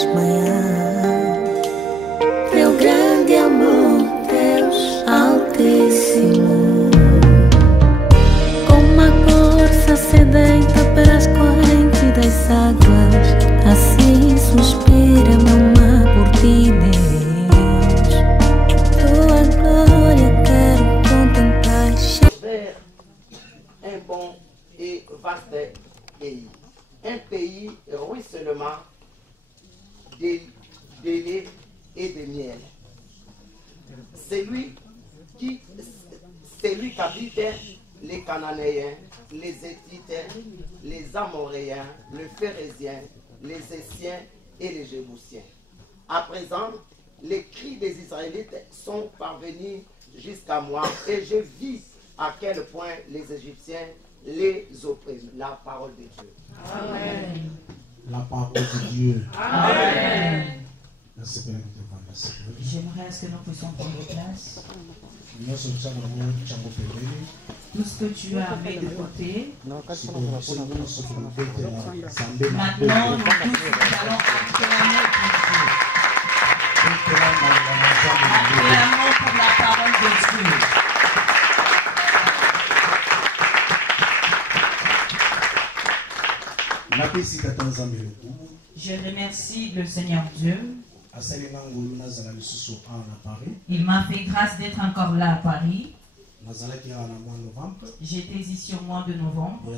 desmaiar. Teu grande amor, Deus Altíssimo, com uma força sedenta pelas correntes das águas, assim suspira meu mar por ti, Deus. Tua glória quero contemplar. Vers un bon et vaste pays. Un pays ruisselement de lait et de miel. Celui qu'habitent les Cananéens, les Héthites, les Amoréens, les Phérésiens, les Essiens et les Jébusiens. À présent, les cris des Israélites sont parvenus jusqu'à moi et je vis à quel point les Égyptiens les oppriment. La parole de Dieu. Amen. La parole de Dieu. Amen. Merci Père de te J'aimerais à ce que nous puissions prendre place. Nous sommes Tout ce que tu as mis de côté. maintenant, Nous tous allons acclamer pour Dieu. Acclamons pour la parole de Dieu. Je remercie le Seigneur Dieu. Il m'a fait grâce d'être encore là à Paris. J'étais ici au mois de novembre.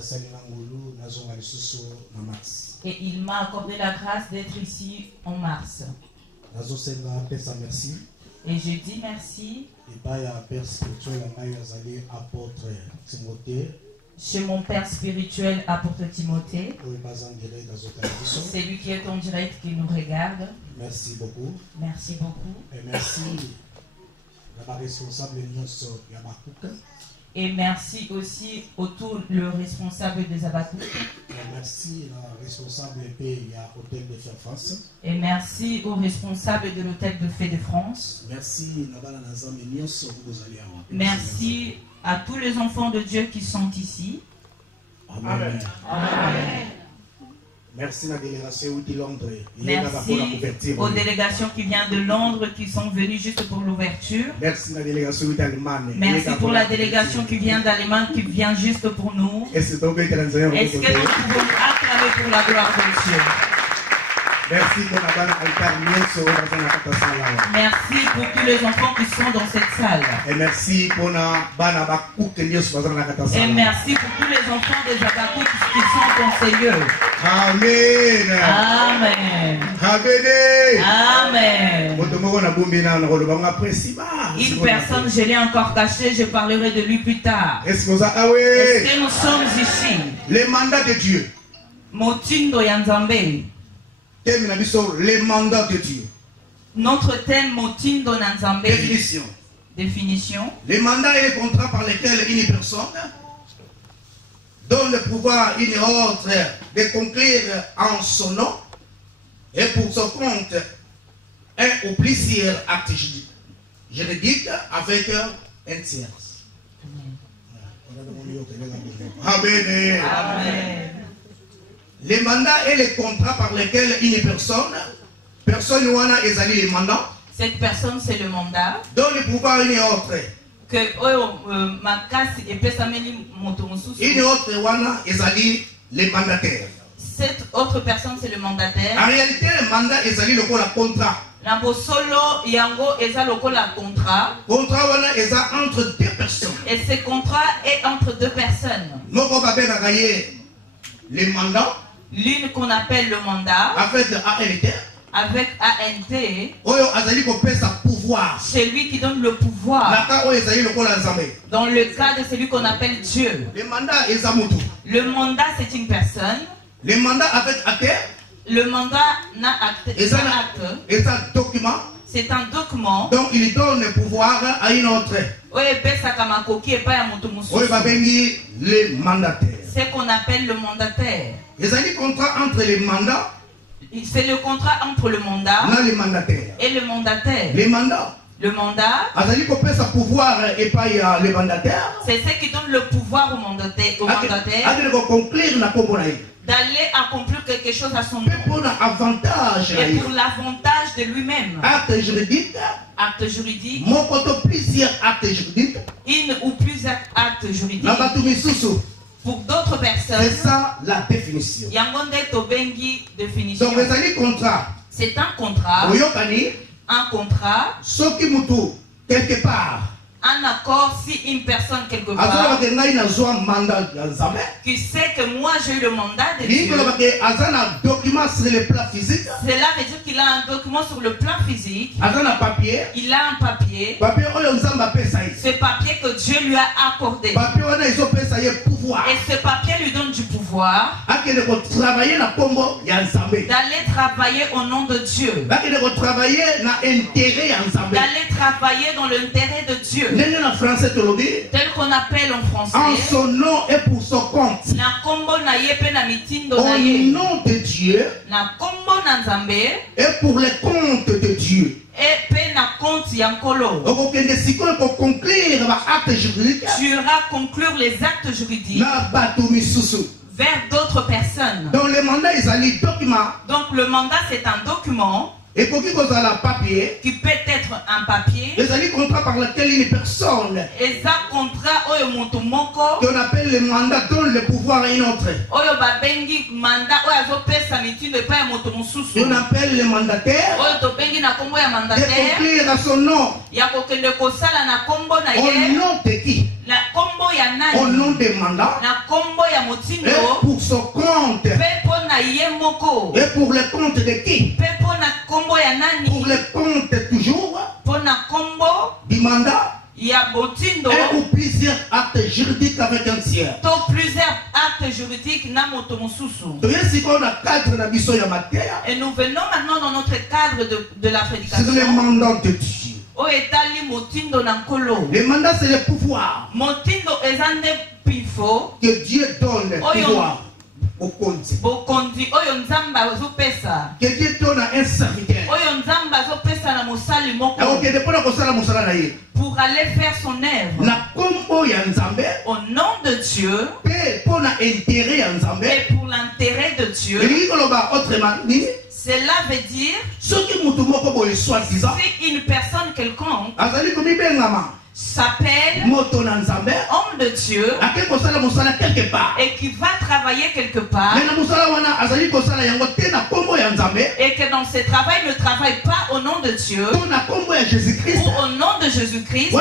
Et il m'a accordé la grâce d'être ici en mars. Et je dis merci chez mon père spirituel, apôtre Timothée. C'est lui qui est en direct, qui nous regarde. Merci beaucoup. Merci beaucoup. Et merci à la responsable Yabakouk. Et merci aussi autour le responsable des Abakouk. Et merci la responsable Hôtel de Fête de France. Et merci au responsable de l'Hôtel de Fête de France. Merci. Merci à tous les enfants de Dieu qui sont ici. Amen. Amen. Merci à la délégation de Londres. Merci aux délégations qui viennent de Londres qui sont venues juste pour l'ouverture. Merci à la délégation d'Allemagne. Merci pour la délégation qui vient d'Allemagne qui vient juste pour nous. Est-ce que nous pouvons acclamer pour la gloire de Dieu? Merci pour tous les enfants qui sont dans cette salle. Et merci pour Et merci pour tous les enfants des Abakouk qui sont dans ces lieux. Amen. Amen. Amen. Une personne, je l'ai encore cachée, je parlerai de lui plus tard. Est-ce que nous sommes ici? Les mandats de Dieu. Motindo Yanzambe. Les mandats de Dieu. Notre thème Motindo Nanzambe. Définition. Définition. Les mandats et les contrats par lesquels une personne donne le pouvoir à une autre de conclure en son nom et pour son compte un ou plusieurs actes juridiques avec un tiers. Amen. Amen. Les mandats et les contrats par lesquels une personne ou un les mandats. Cette personne, c'est le mandat. Donne le pouvoir à une autre. Que une autre wana ezali les mandataires. Cette autre personne, c'est le mandataire. En réalité, le mandat ezali le contrat. Solo yango eza lokola contrat. Contrat wana eza entre deux personnes. Et ce contrat est entre deux personnes. Moko babe na gaye les mandats. L'une qu'on appelle le mandat. Avec ANT. Avec ANT. Oyo azali ko pesa pouvoir. C'est lui qui donne le pouvoir. Naka oyo ezali lokola nzambe. Dans le cas de celui qu'on appelle Dieu. Le mandat eza mutu. Le mandat c'est une personne. Le mandat avec acte. Le mandat n'a acte. C'est un document. C'est un document. Donc il donne le pouvoir à une autre. Les mandataires. C'est qu'on appelle le mandataire. Les années contrat entre les mandats. C'est le contrat entre le mandat et le mandataire. Les mandats. Le mandat, c'est ce qui donne le pouvoir au mandataire d'aller accomplir quelque quelque chose à son nom. Et pour l'avantage de lui-même. Acte juridique. Une ou plusieurs actes juridiques. Pour d'autres personnes, c'est ça la définition. Donc, c'est un contrat. Un contrat. Quelque part. Un accord si une personne quelque part qui sait que moi j'ai eu le mandat de Dieu. Cela veut dire qu'il a un document sur le plan physique. Il a un papier. Ce papier que Dieu lui a accordé. Et ce papier lui donne du pouvoir d'aller travailler au nom de Dieu. D'aller travailler dans l'intérêt de Dieu. Tel qu'on appelle en français. En son nom et pour son compte. Au nom de Dieu. Et pour les comptes de Dieu. Tu iras conclure les actes juridiques vers d'autres personnes. Donc le mandat c'est un document. Et pour qui la papier, qui peut être un papier, les contrats par lequel une personne, et ça contrat qu'on appelle le mandat donne le pouvoir à une autre. On appelle le mandataire de conclure à son nom. Au nom de qui? Au nom des mandats. Et pour son compte. Et pour le compte de qui? Pour le compte toujours du mandat. Et pour plusieurs actes juridiques avec un tiers. Et nous venons maintenant dans notre cadre de la prédication. C'est le mandat de Dieu. Le mandat, c'est le pouvoir que Dieu donne pouvoir. Que Dieu donne à un serviteur pour aller faire son œuvre au nom de Dieu et pour l'intérêt de Dieu. Cela veut dire si une personne quelconque s'appelle homme de Dieu et qui va travailler quelque part et que dans ce travail ne travaille pas au nom de Dieu ou au nom de Jésus-Christ,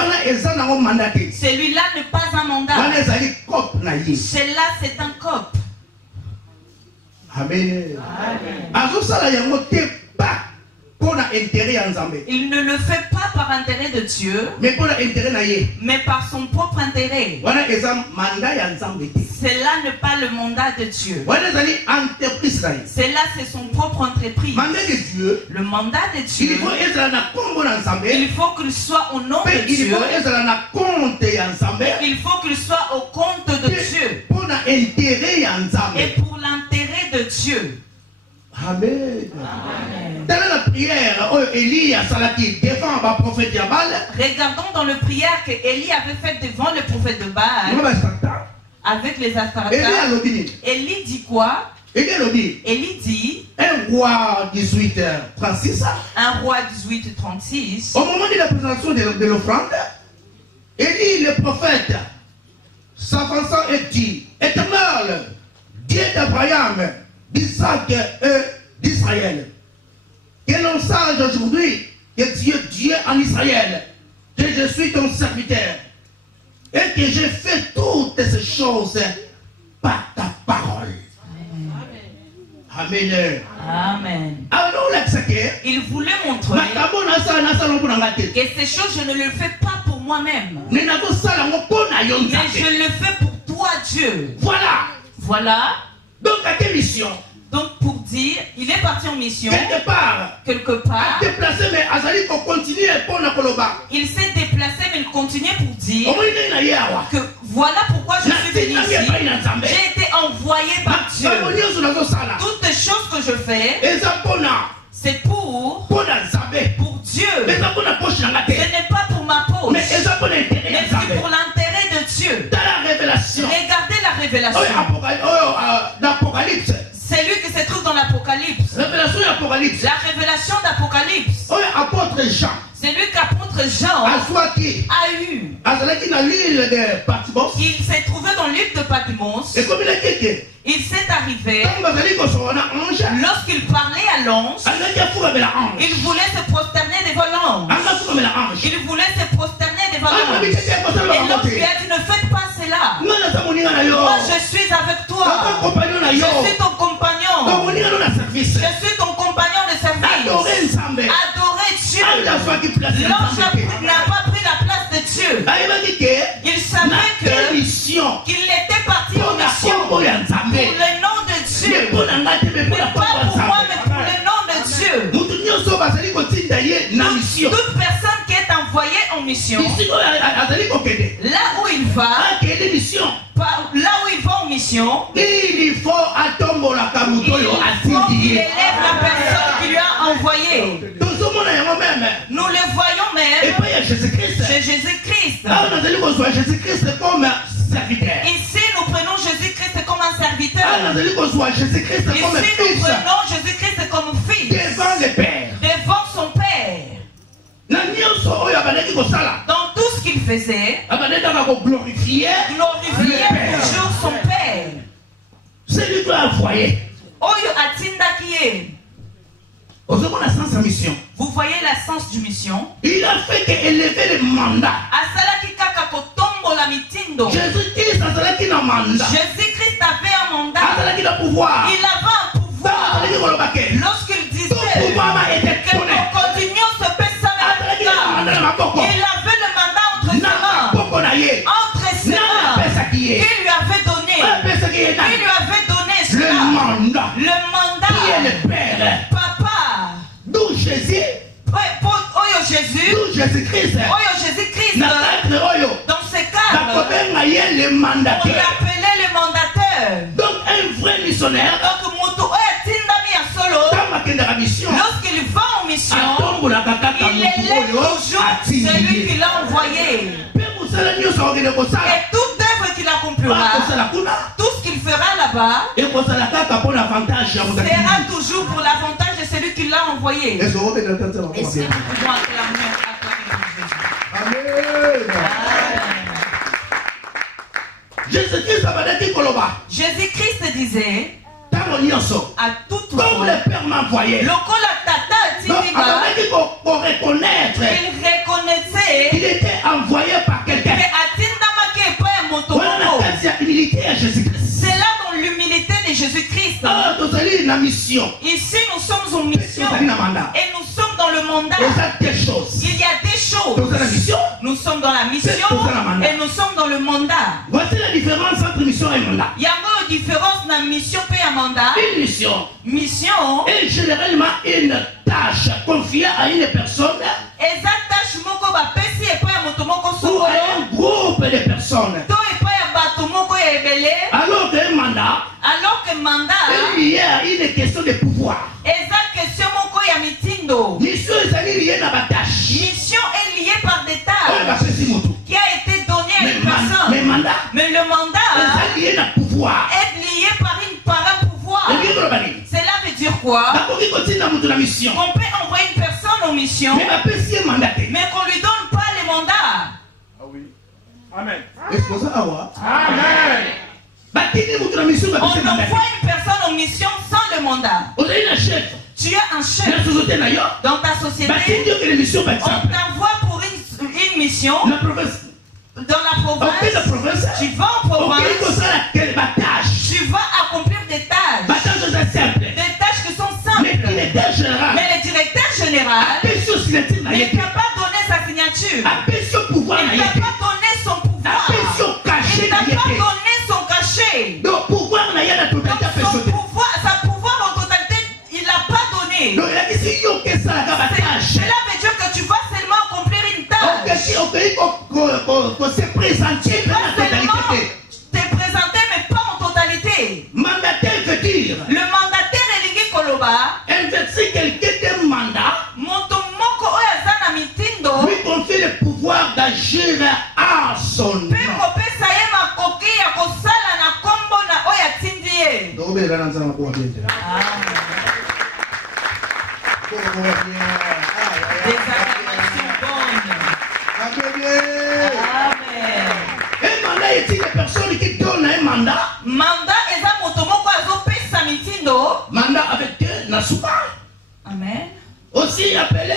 celui-là n'est pas un mandat. Celui-là c'est un cop. Amen. Il ne le fait pas par intérêt de Dieu, mais par son propre intérêt. Cela n'est pas le mandat de Dieu. Cela c'est son propre entreprise. Le mandat de Dieu, il faut qu'il soit au nom de Dieu. Il faut qu'il soit au compte de Dieu et pour l'intérêt de Dieu. Amen. Telle est la prière Élie a salati devant le prophète Baal. Regardons dans la prière que Élie avait faite devant le prophète de Baal avec les Astartes. Élie dit quoi? Élie dit un roi 18:36. Un roi 18:36. Au moment de la présentation de l'offrande, Élie le prophète s'avançant et dit: Éternel, Dieu d'Abraham, d'Isaac et d'Israël, que l'on sache aujourd'hui que Dieu en Israël, que je suis ton serviteur et que j'ai fait toutes ces choses par ta parole. Amen. Amen. Il voulait montrer que ces choses je ne le fais pas pour moi-même, mais je le fais pour toi Dieu. Voilà. Donc à quelle mission? Donc pour dire, il est parti en mission. Quelque part. Déplacé, mais il s'est déplacé, mais il continuait pour dire que voilà pourquoi je suis venu ici. J'ai été envoyé par Dieu. Toutes les choses que je fais, c'est pour Dieu. Ce n'est pas pour ma poche, mais c'est pour l'intérêt de Dieu. Regardez la révélation. C'est lui qui se trouve dans d'Apocalypse. La révélation d'Apocalypse. Oh, apôtre Jean. C'est lui qu'apôtre Jean a eu. Il s'est trouvé dans l'île de Patmos. Il s'est arrivé. Lorsqu'il parlait à l'ange, il voulait se prosterner devant l'ange. Il voulait se prosterner devant l'ange. Et l'ange lui a dit, ne faites pas cela. Moi je suis avec toi. Je suis ton compagnon. Je suis ton compagnon de service. Adorer Dieu. L'ange n'a pas pris la place de Dieu. Il savait qu'il était parti en mission pour le nom de Dieu. Mais pas pour moi, mais pour le nom de Dieu. Toute personne qui est envoyée en mission, là où il va, en mission, il faut qu'il élève la personne qui lui a envoyé. Nous le voyons même chez Jésus-Christ. Ici, nous prenons Jésus-Christ comme un serviteur. Ici, nous prenons Jésus-Christ comme fils. Devant le Père. Devant son Père. Dans tout ce qu'il faisait, glorifier toujours son Père. C'est lui qui a envoyé. Vous voyez la sens du mission. Il a fait qu'élever le mandat. Jésus-Christ avait un mandat. Il avait un pouvoir. Lorsqu'il disait que nous continuions ce péché, il avait le mandat entre ses mains. Qui lui avait donné cela. Le mandat. Qui est le Père. Papa. D'où Jésus. D'où Jésus-Christ. Dans ce cadre, on l'appelait le mandataire. Donc un vrai missionnaire. Lorsqu'il va en mission, il élève toujours celui qui l'a envoyé. Et toute œuvre qu'il accomplira, tout ce qu'il fera là-bas, sera toujours pour l'avantage de celui qui l'a envoyé. Et si nous pouvons acclamer Jésus-Christ disait à toute comme le Père m'a envoyé. Il reconnaissait qu'il était envoyé par quelqu'un. C'est là dans l'humilité de Jésus-Christ. Ici nous sommes en mission et nous sommes dans le mandat. Il y a des choses. Nous sommes dans la mission et nous sommes dans le mandat. Voici la différence entre mission et mandat. Il y a une différence dans la mission et un mandat. Une mission est généralement une tâche confiée à une personne ou à un groupe de personnes. Alors qu'un mandat est lié à une question de pouvoir. Mission est liée par des tâches qui a été donnée à une personne. Mais le mandat est lié par un pouvoir. Cela veut dire quoi? On peut envoyer une personne en mission, mais qu'on ne lui donne pas les mandats. Amen. Amen. On envoie une personne en mission sans le mandat. Tu as un chef dans ta société. On t'envoie pour une mission dans la province. Tu vas en province. Tu vas accomplir des tâches. Des tâches qui sont simples. Mais le directeur général ne t'a pas donné sa signature. Il ne t'a pas donné son pouvoir. Il ne t'a pas donné son cachet. Donc pouvoir sa pouvoir en totalité, il l'a pas donné. Cela veut dire que tu vas seulement accomplir une tâche. Tu vas seulement te présenter, mais pas en totalité. Mandataire veut dire le mandataire est Lingi Koloba. Investir quelqu'un d'un mandat. Lui confie le pouvoir d'agir à son nom. Des acclamations bonnes. Amen. Un mandat est une personne qui donne un mandat. Mandat eza moto moko azopesa mitindo. Mandat avec Nasuka. Amen. Aussi appelé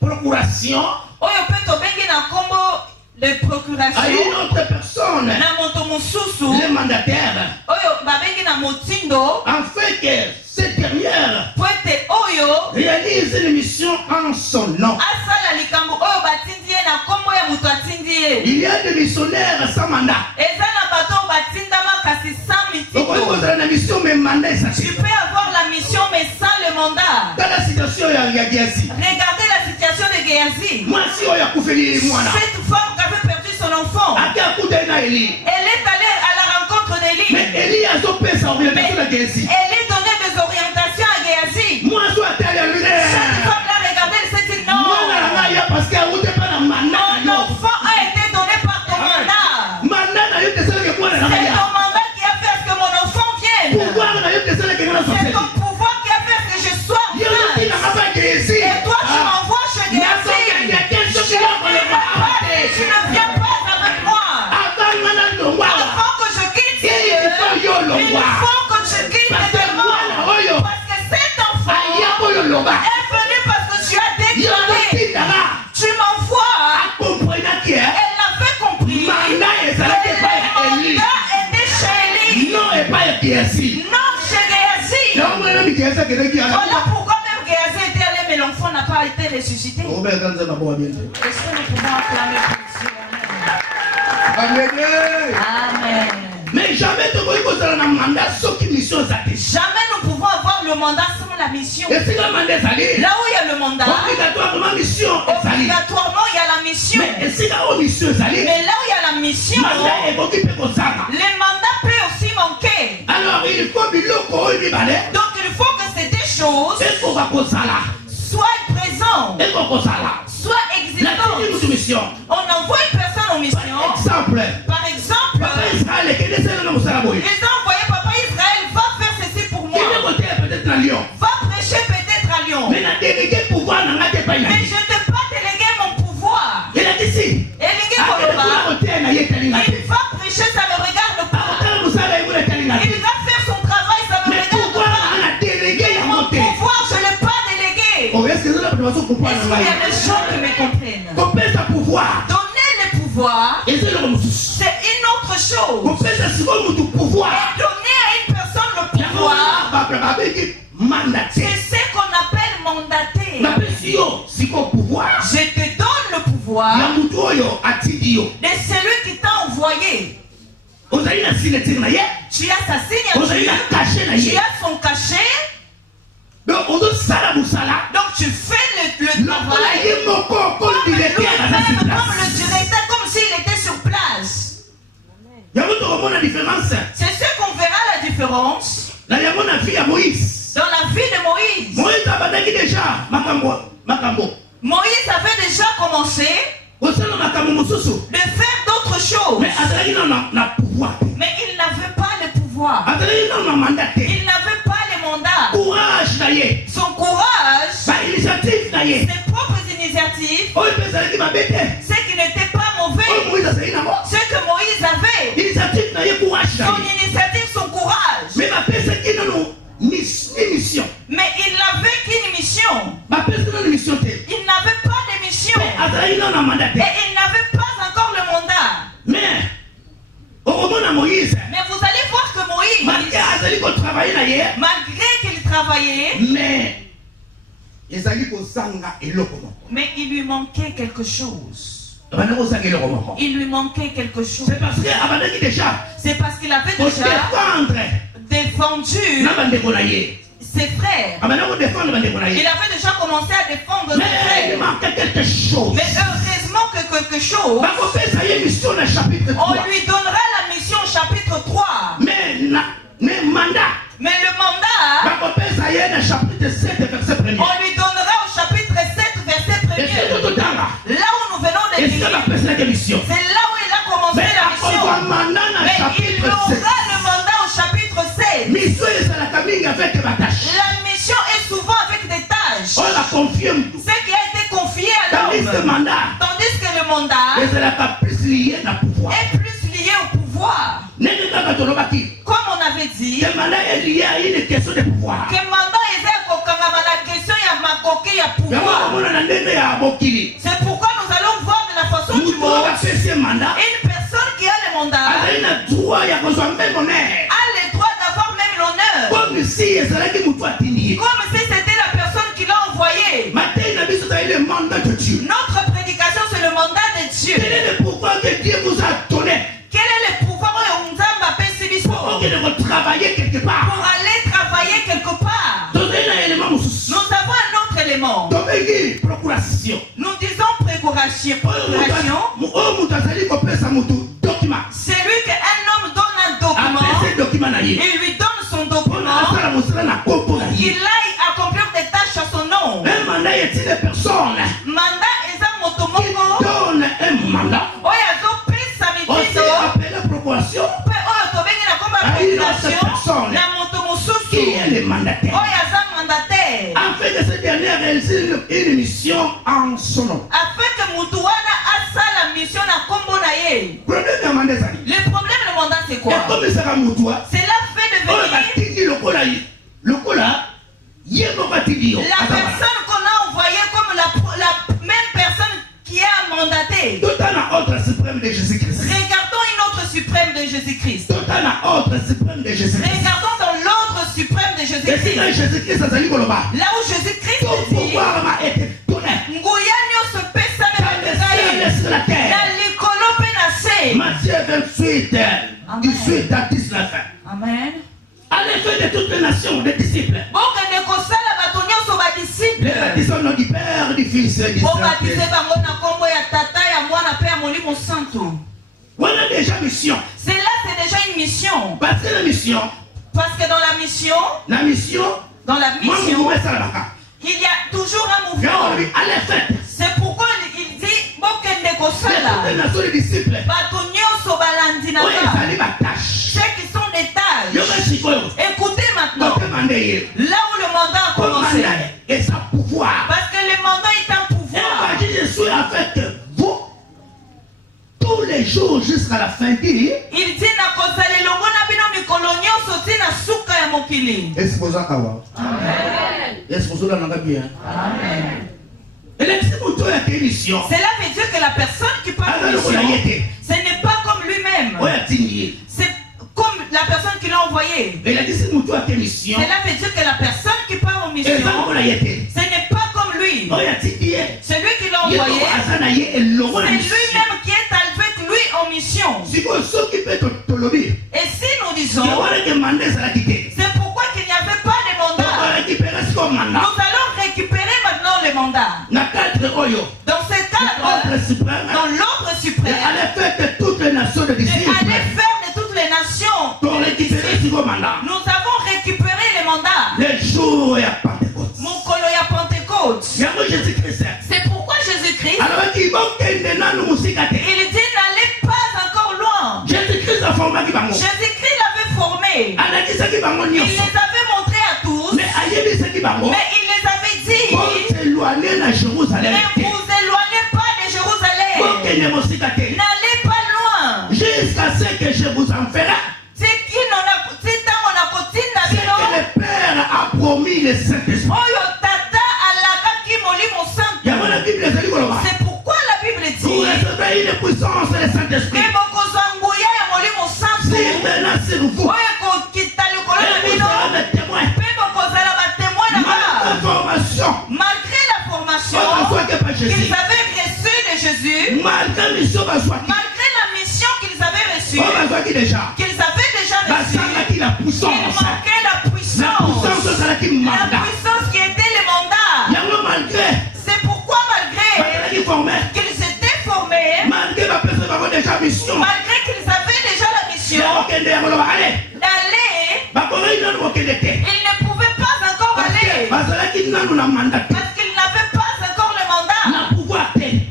procuration. Oyo pe tobengi na kombo de procuration. À une autre personne. Na moto mususu. Le mandataire. Oyo babengi na motindo. Afin que cette dernière Poete oyo réalise une mission en son nom. asala likambo oyo batindi ye na kombo ya moto atindi ye. Il y a des missionnaires sans mandat. Eza na bato batindama kasi sans Donc on mitindo. a la mission mais mandat ça. Tu peux avoir la mission mais sans le mandat. Dans la situation il y a Giasi. Regardez la situation de Géasi. Moi si on y a coufé moi là. Cette femme qui avait perdu son enfant. À quel coup d'œil Eli. Elle est allée à la rencontre d'Élie. Mais Eli a son père sa orientation à Giasi. Élie donnait des orientations à Géasi. Moi je suis allé à Cette l'univers. femme-là, regardez, elle s'est dit non. Moi là il y a parce que vous n'êtes pas dans mandat. Mon enfant a été donné par ton mandat. Mandat n'a eu que ça que moi là. C'est ton mandat qui a fait à ce que mon enfant vienne. Pouvoir n'a eu que ça que moi C'est ton pouvoir qui a fait à ce que je sois il y a malade. qui n'a pas Giasi. Et toi, tu m'envoies chez Géasi. Tu ne viens pas avec moi. Avant que je quitte ce lieu, il faut que je quitte également. Parce que cet enfant est venu parce que tu as déclaré. Tu m'envoies. Elle l'avait compris. Le mandat était chez Élie. Non, chez Géasi. Voilà pourquoi même Géasi était allé, mais l'enfant n'a pas été ressuscité. Est-ce que nous pouvons acclamer pour Dieu? Amen. Mais jamais tu peux avoir un mandat sans qui mission s'attend. Jamais nous pouvons avoir le mandat sans la mission. Et si le mandat s'allie, Là où il y a le mandat, obligatoirement mission s'allie. obligatoirement il y a la mission. Mais si la mission s'allie, Mais là où il y a la mission, mandat est occupé comme ça. les mandats peuvent aussi manquer. Alors il faut biloko au libale. Donc il faut que ces deux choses Et pour quoi ça là? soient présentes, Et pour ça là? soient La existantes. petite mission. On envoie une personne en mission. Exemple. Par exemple, Papa Israël qui est dans le Salaboy. ils ont envoyé Papa Israël, va faire ceci pour moi. Qui est côté peut-être à Lyon. Va prêcher peut-être à Lyon. Mais la délégué pouvoir n'a pas Mais je ne t'ai pas délégué mon pouvoir. Il a dit si. Élégué Koloba, il va prêcher, ça me regarde pas. Il va faire son travail, ça me regarde pas. Mon pouvoir, je ne l'ai pas délégué. Est-ce qu'il y a des gens qui me comprennent? Compèse à pouvoir. Donner le pouvoir, Et c'est le monde. c'est une autre chose. Compèse à ce qu'on nous pouvoir. Et donner à une personne le pouvoir, c'est ce qu'on appelle mandater. Je te donne le pouvoir de celui qui t'a envoyé. Tu as sa signature, tu as son cachet, donc tu fais le travail comme lui-même, comme le directeur, comme s'il était sur place. C'est ce qu'on verra la différence dans la vie de Moïse. Moïse avait déjà commencé de faire d'autres choses, mais il n'avait pas le pouvoir. Il n'avait pas le mandat. Son courage, ses propres initiatives, ce qui n'était pas mauvais, ce que Moïse avait, son initiative, son courage. Mais il n'avait qu'une mission. Il n'avait pas de mission. Et il n'avait pas encore le mandat. Mais vous allez voir que Moïse, malgré qu'il travaillait, mais il lui manquait quelque chose. Il lui manquait quelque chose. C'est parce qu'il avait déjà défendu ses frères. Il avait déjà commencé à défendre ses frères. Mais heureusement que quelque chose, on lui donnera la mission au chapitre 3. Mais le mandat, on lui donnera au chapitre 7, verset 1er. Là où nous venons de lire, c'est là où il a commencé la mission. Mais il aura le mandat au chapitre 7. La mission est souvent avec des tâches. une question de pouvoir. Que mandat est la question y a ma coquille à pouvoir. C'est pourquoi nous allons voir de la façon du monde. Une personne qui a le mandat a le droit d'avoir même l'honneur. Comme si c'était la personne qui l'a envoyé. Notre prédication c'est le mandat de Dieu. Quel est le pouvoir que Dieu vous a donné? Quel est le pouvoir pour travailler quelque part? Pour aller travailler quelque part. Nous avons un autre élément. Nous disons procuration. C'est lui qu'un homme donne un document. Il lui donne son document. Il aille accomplir des tâches à son nom. Mandat est une personne. Mandat est un motomoko. Donne un mandat. Aussi appelé proportion. Qui est le mandataire? Afin que ce dernier réussisse une mission en son nom. Le problème de mandat c'est quoi? C'est la fait de venir. La personne qu'on a envoyée comme la même personne qui a mandaté. Regardons une autre suprême de Jésus-Christ. Regardons dans l'ordre suprême de Jésus-Christ. Là où Jésus-Christ dit Matthieu 28, 18 à 19. Amen. À l'effet de toutes les nations, des disciples. Les baptisons du Père, du Fils et du Saint-Esprit. On a déjà mission. C'est déjà une mission. Parce que la mission. Parce que dans la mission. Il y a toujours un mouvement. C'est pourquoi il dit les disciples. Ceux qui sont des tâches. Écoutez maintenant. Là où le mandat a commencé. Et sa pouvoir. Parce que le mandat est un pouvoir. Je suis avec vous tous les jours jusqu'à la fin du. Il dit est-ce que vous en avez? Amen. Est-ce que vous en avez bien? Amen. Cela veut dire que la personne qui parle de mission, ce n'est pas comme lui-même. C'est comme la personne qui l'a envoyé. Cela veut dire que la personne qui part en mission, ce n'est pas comme lui. C'est lui qui l'a envoyé. C'est lui-même qui est avec lui en mission. Et si nous disons, c'est pourquoi qu'il n'y avait pas de mandat. Nous allons récupérer maintenant le mandat. Dans ce cadre, dans l'ordre suprême, allez faire de toutes les nations de disciples. Nous avons récupéré le mandat. Le jour à Pentecôte. C'est pourquoi Jésus-Christ, il dit n'allez pas encore loin. Jésus-Christ l'avait formé. Il les avait montrés à tous. Mais il les avait dit, ne vous éloignez pas de Jérusalem. N'allez pas loin. Jusqu'à ce que je vous en ferai. C'est que le Père a promis le Saint-Esprit. C'est pourquoi la Bible dit, vous recevez une puissance de Saint-Esprit. Sur vous. Vous malgré la formation qu'ils avaient reçue de Jésus, malgré la mission qu'ils avaient reçue, il manquait la puissance qui était le mandat. C'est pourquoi malgré qu'ils s'étaient formés, malgré qu'ils avaient déjà la mission d'aller, ils ne pouvaient pas encore aller parce qu'ils n'avaient pas encore le mandat.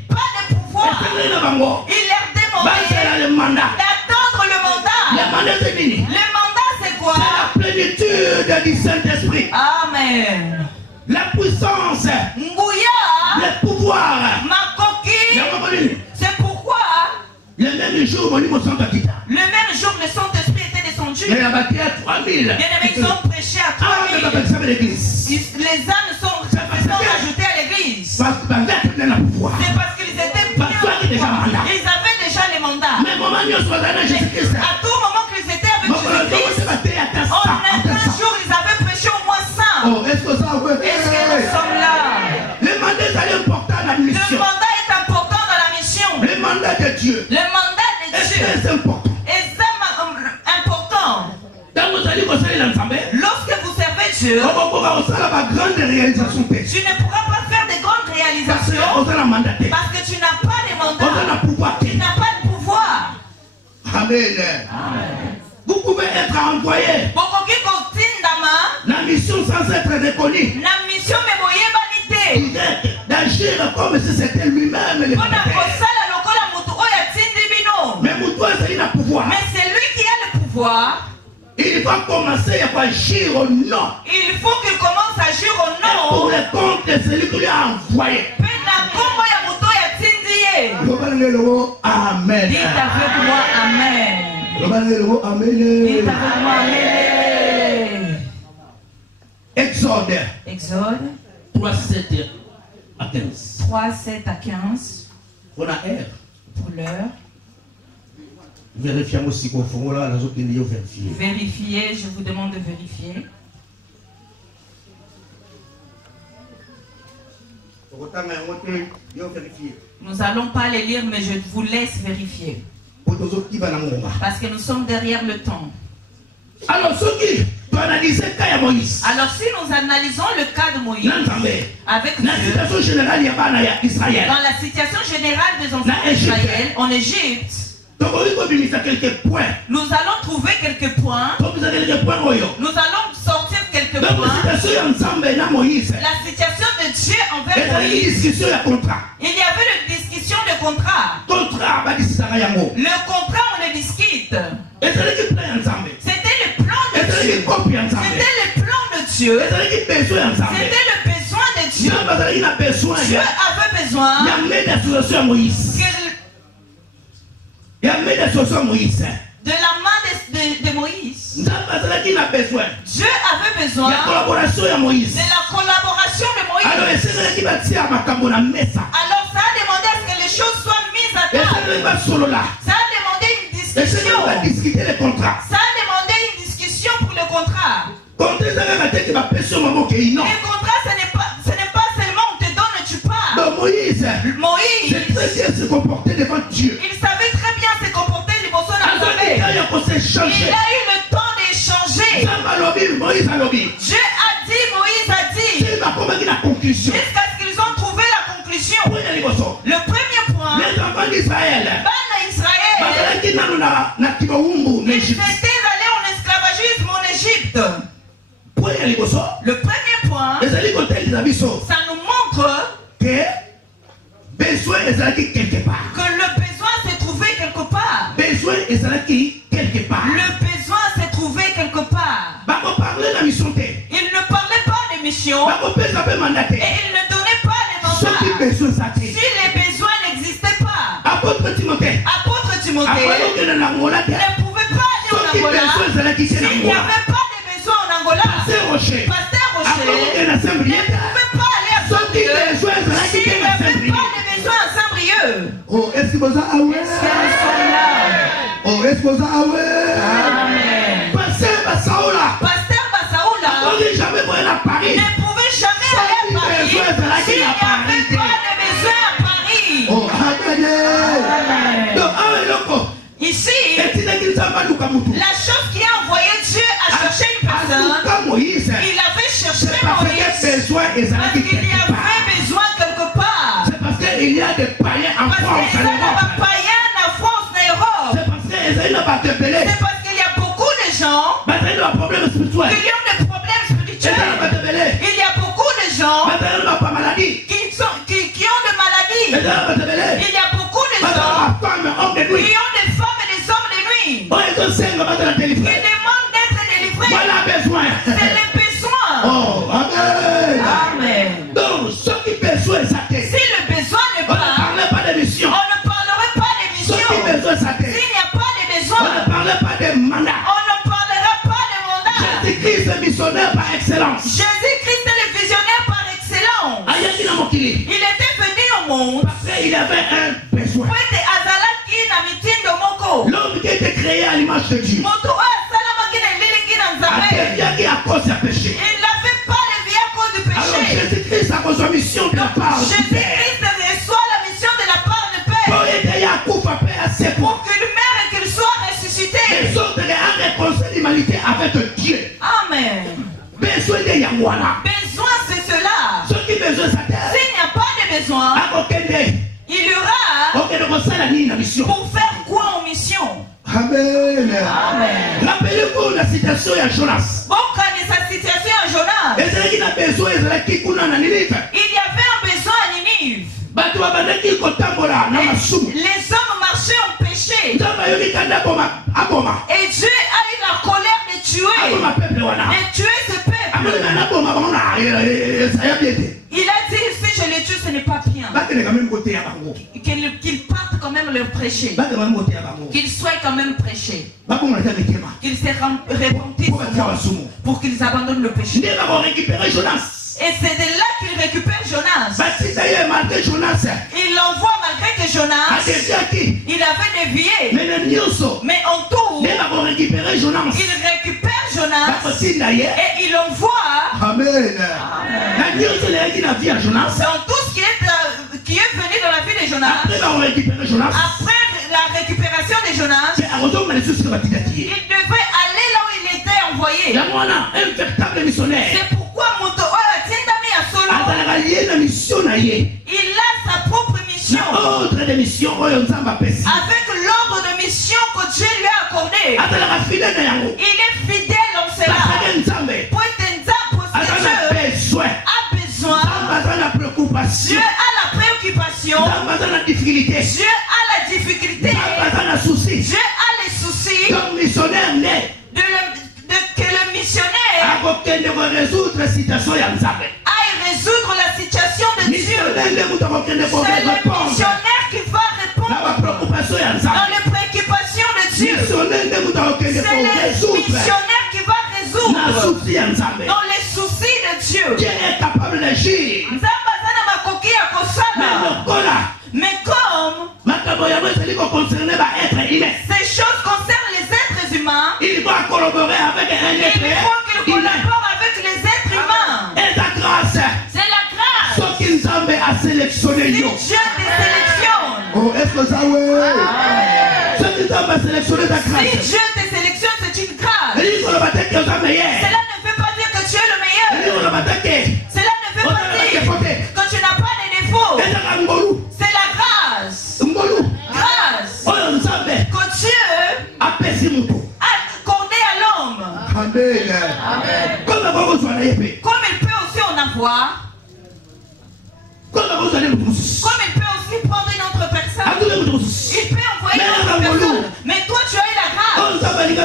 Pas de pouvoir. Il leur demandait d'attendre le mandat. Le mandat c'est quoi? C'est la plénitude du Saint-Esprit. Amen. La puissance, le pouvoir, c'est pourquoi le même jour le Saint-Esprit était descendu. Dieu. Bien-aimés, ils ont prêché à 3000. Les âmes sont rajoutées à l'église. C'est parce qu'ils étaient bien. Ils avaient déjà les mandats. Mais à tout moment qu'ils étaient avec Jésus-Christ, un jour ils avaient prêché au moins 100. Est-ce que nous sommes là? Le mandat est important dans la mission. Le mandat est important dans la mission. Le mandat de Dieu. Le mandat de Dieu est très important. Lorsque vous servez Dieu, tu ne pourras pas faire de grandes réalisations parce que tu n'as pas de mandat. Tu n'as pas de pouvoir. Amen. Vous pouvez être envoyé. La mission sans être reconnu. D'agir comme si c'était lui-même le mais pouvoir. Mais c'est lui qui a le pouvoir. Il va commencer à agir au nom. Il faut qu'il commence à agir au nom. Pour le compte de celui qui lui a envoyé. Amen. Dites avec moi Amen. Amen. Dites avec moi Amen. Exode 3, 7 à 15. 3, 7 à 15. On a R. Pour l'heure. Vérifiez aussi qu'on fait là, les autres qui vérifier. Vérifiez, je vous demande de vérifier. Nous n'allons pas les lire, mais je vous laisse vérifier. Parce que nous sommes derrière le temps. Alors, si nous analysons le cas de Moïse, avec Dieu, dans la situation générale des enfants d'Israël en Égypte, nous allons trouver quelques points. Nous allons sortir quelques points. La situation de Dieu envers Moïse. Il y avait une discussion de contrat. Le contrat, on le discute. C'était le plan de Dieu. C'était le plan de Dieu. C'était le besoin de Dieu. Dieu avait besoin de la main de Moïse. Dieu avait besoin de la collaboration de Moïse. Alors ça a demandé à ce que les choses soient mises à table. Ça a demandé une discussion. Ça a demandé une discussion pour le contrat. Le contrat, ce n'est pas seulement on te donne et tu pars. Moïse se comporter devant Dieu. Il savait très bien se comporter devant son assemblée. Il a eu le temps d'échanger. Dieu a dit, Moïse a dit. Jusqu'à ce qu'ils ont trouvé la conclusion. Le premier point. Israël. Ils étaient allés en esclavagisme en Égypte. Le premier point. Ça nous montre que le besoin s'est trouvé quelque part. Le besoin s'est trouvé quelque part. Il ne parlait pas des missions. Et il ne donnait pas les mandats. Si les besoins n'existaient pas, apôtre Timothée ne pouvait pas aller en Angola. S'il n'y avait pas de besoins en Angola, Pasteur Rocher ne pouvait pas aller à Saint-Brieuc. S'il n'y avait pas de besoins à Saint-Brieuc. Oh, est-ce que vous avez Amen. Pasteur Bassaoula ne pouvait jamais aller à Paris s'il n'y avait pas de besoin à Paris. Oh, amen. Ici, la chose qui a envoyé Dieu à chercher une personne, il avait cherché Moïse parce qu'il y avait besoin quelque part. C'est parce qu'il y a des païens en France. C'est parce qu'il y a beaucoup de gens qui ont des problèmes spirituels. Il y a beaucoup de gens qui ont des maladies. Il y a beaucoup de gens qui ont des femmes et des hommes de nuit. Qui demandent d'être délivrés. C'est le besoin. Oh, amen. Amen. Donc, si le besoin n'est pas, on ne parlerait pas des missions. S'il n'y a pas de besoin, on ne parlerait pas des mandats. on ne parlerait excellence. Jésus-Christ est le visionnaire par excellence. Il était venu au monde. Après, il avait un besoin. L'homme qui était créé à l'image de Dieu. À cause du péché. Il n'avait pas les vies à cause du péché. Alors Jésus-Christ a reçu la mission de la part du Père. Jésus-Christ reçoit la mission de la part du Père. Pour qu'il meure et qu'il soit ressuscité. Les autres ont réconcilié l'humanité avec Dieu. Amen. Besoin de Yahweh. Besoin c'est cela. S'il n'y a pas de besoin, il y aura pour faire quoi en mission? Amen. Amen. Rappelez-vous la citation de Jonas. Sa situation à Jonas. Il y avait un besoin à Ninive. Les hommes marchaient en péché. Et Dieu a eu la colère de tuer ce peuple. Il a dit, si je les tue, ce n'est pas bien. Qu'ils partent quand même leur prêcher. Qu'ils soient quand même prêchés. Qu'ils se repentissent pour qu'ils abandonnent le péché. Et c'est de là qu'il récupère Jonas. Il l'envoie malgré que Jonas, il avait dévié. Mais en tout, il récupère Jonas et il l'envoie. Amen. Dans tout ce qui est venu dans la vie de Jonas. Après la récupération de Jonas, il devait aller là où il était envoyé. C'est pourquoi Moto il a sa propre mission avec l'ordre de mission que Dieu lui a accordé. Il est fidèle en cela. Dieu a la préoccupation. Dieu a la difficulté. Dieu a les soucis que le missionnaire aille résoudre la situation de Dieu. C'est le missionnaire qui va répondre dans les préoccupations de Dieu. C'est le missionnaire qui va résoudre dans les soucis de Dieu. Dieu est capable d'agir. Mais comme ces choses concernent les êtres humains, il va collaborer avec un être il faut qu'il collabore avec les êtres humains. Et la grâce, c'est la grâce. Ce qu'il a sélectionné. Si Dieu te sélectionne. Oh, est-ce que ça oui? Ce qu'il a sélectionné ta grâce. Si Dieu te sélectionne, c'est une grâce. Cela ne veut pas dire que tu es le meilleur. Cela ne veut pas dire que tu n'as pas de défauts. C'est la grâce. Grâce que Dieu a accordé à l'homme. Amen. Comme il peut aussi en avoir. Comme il peut aussi prendre une autre personne. Il peut envoyer une autre personne. Mais toi tu as eu la grâce. Que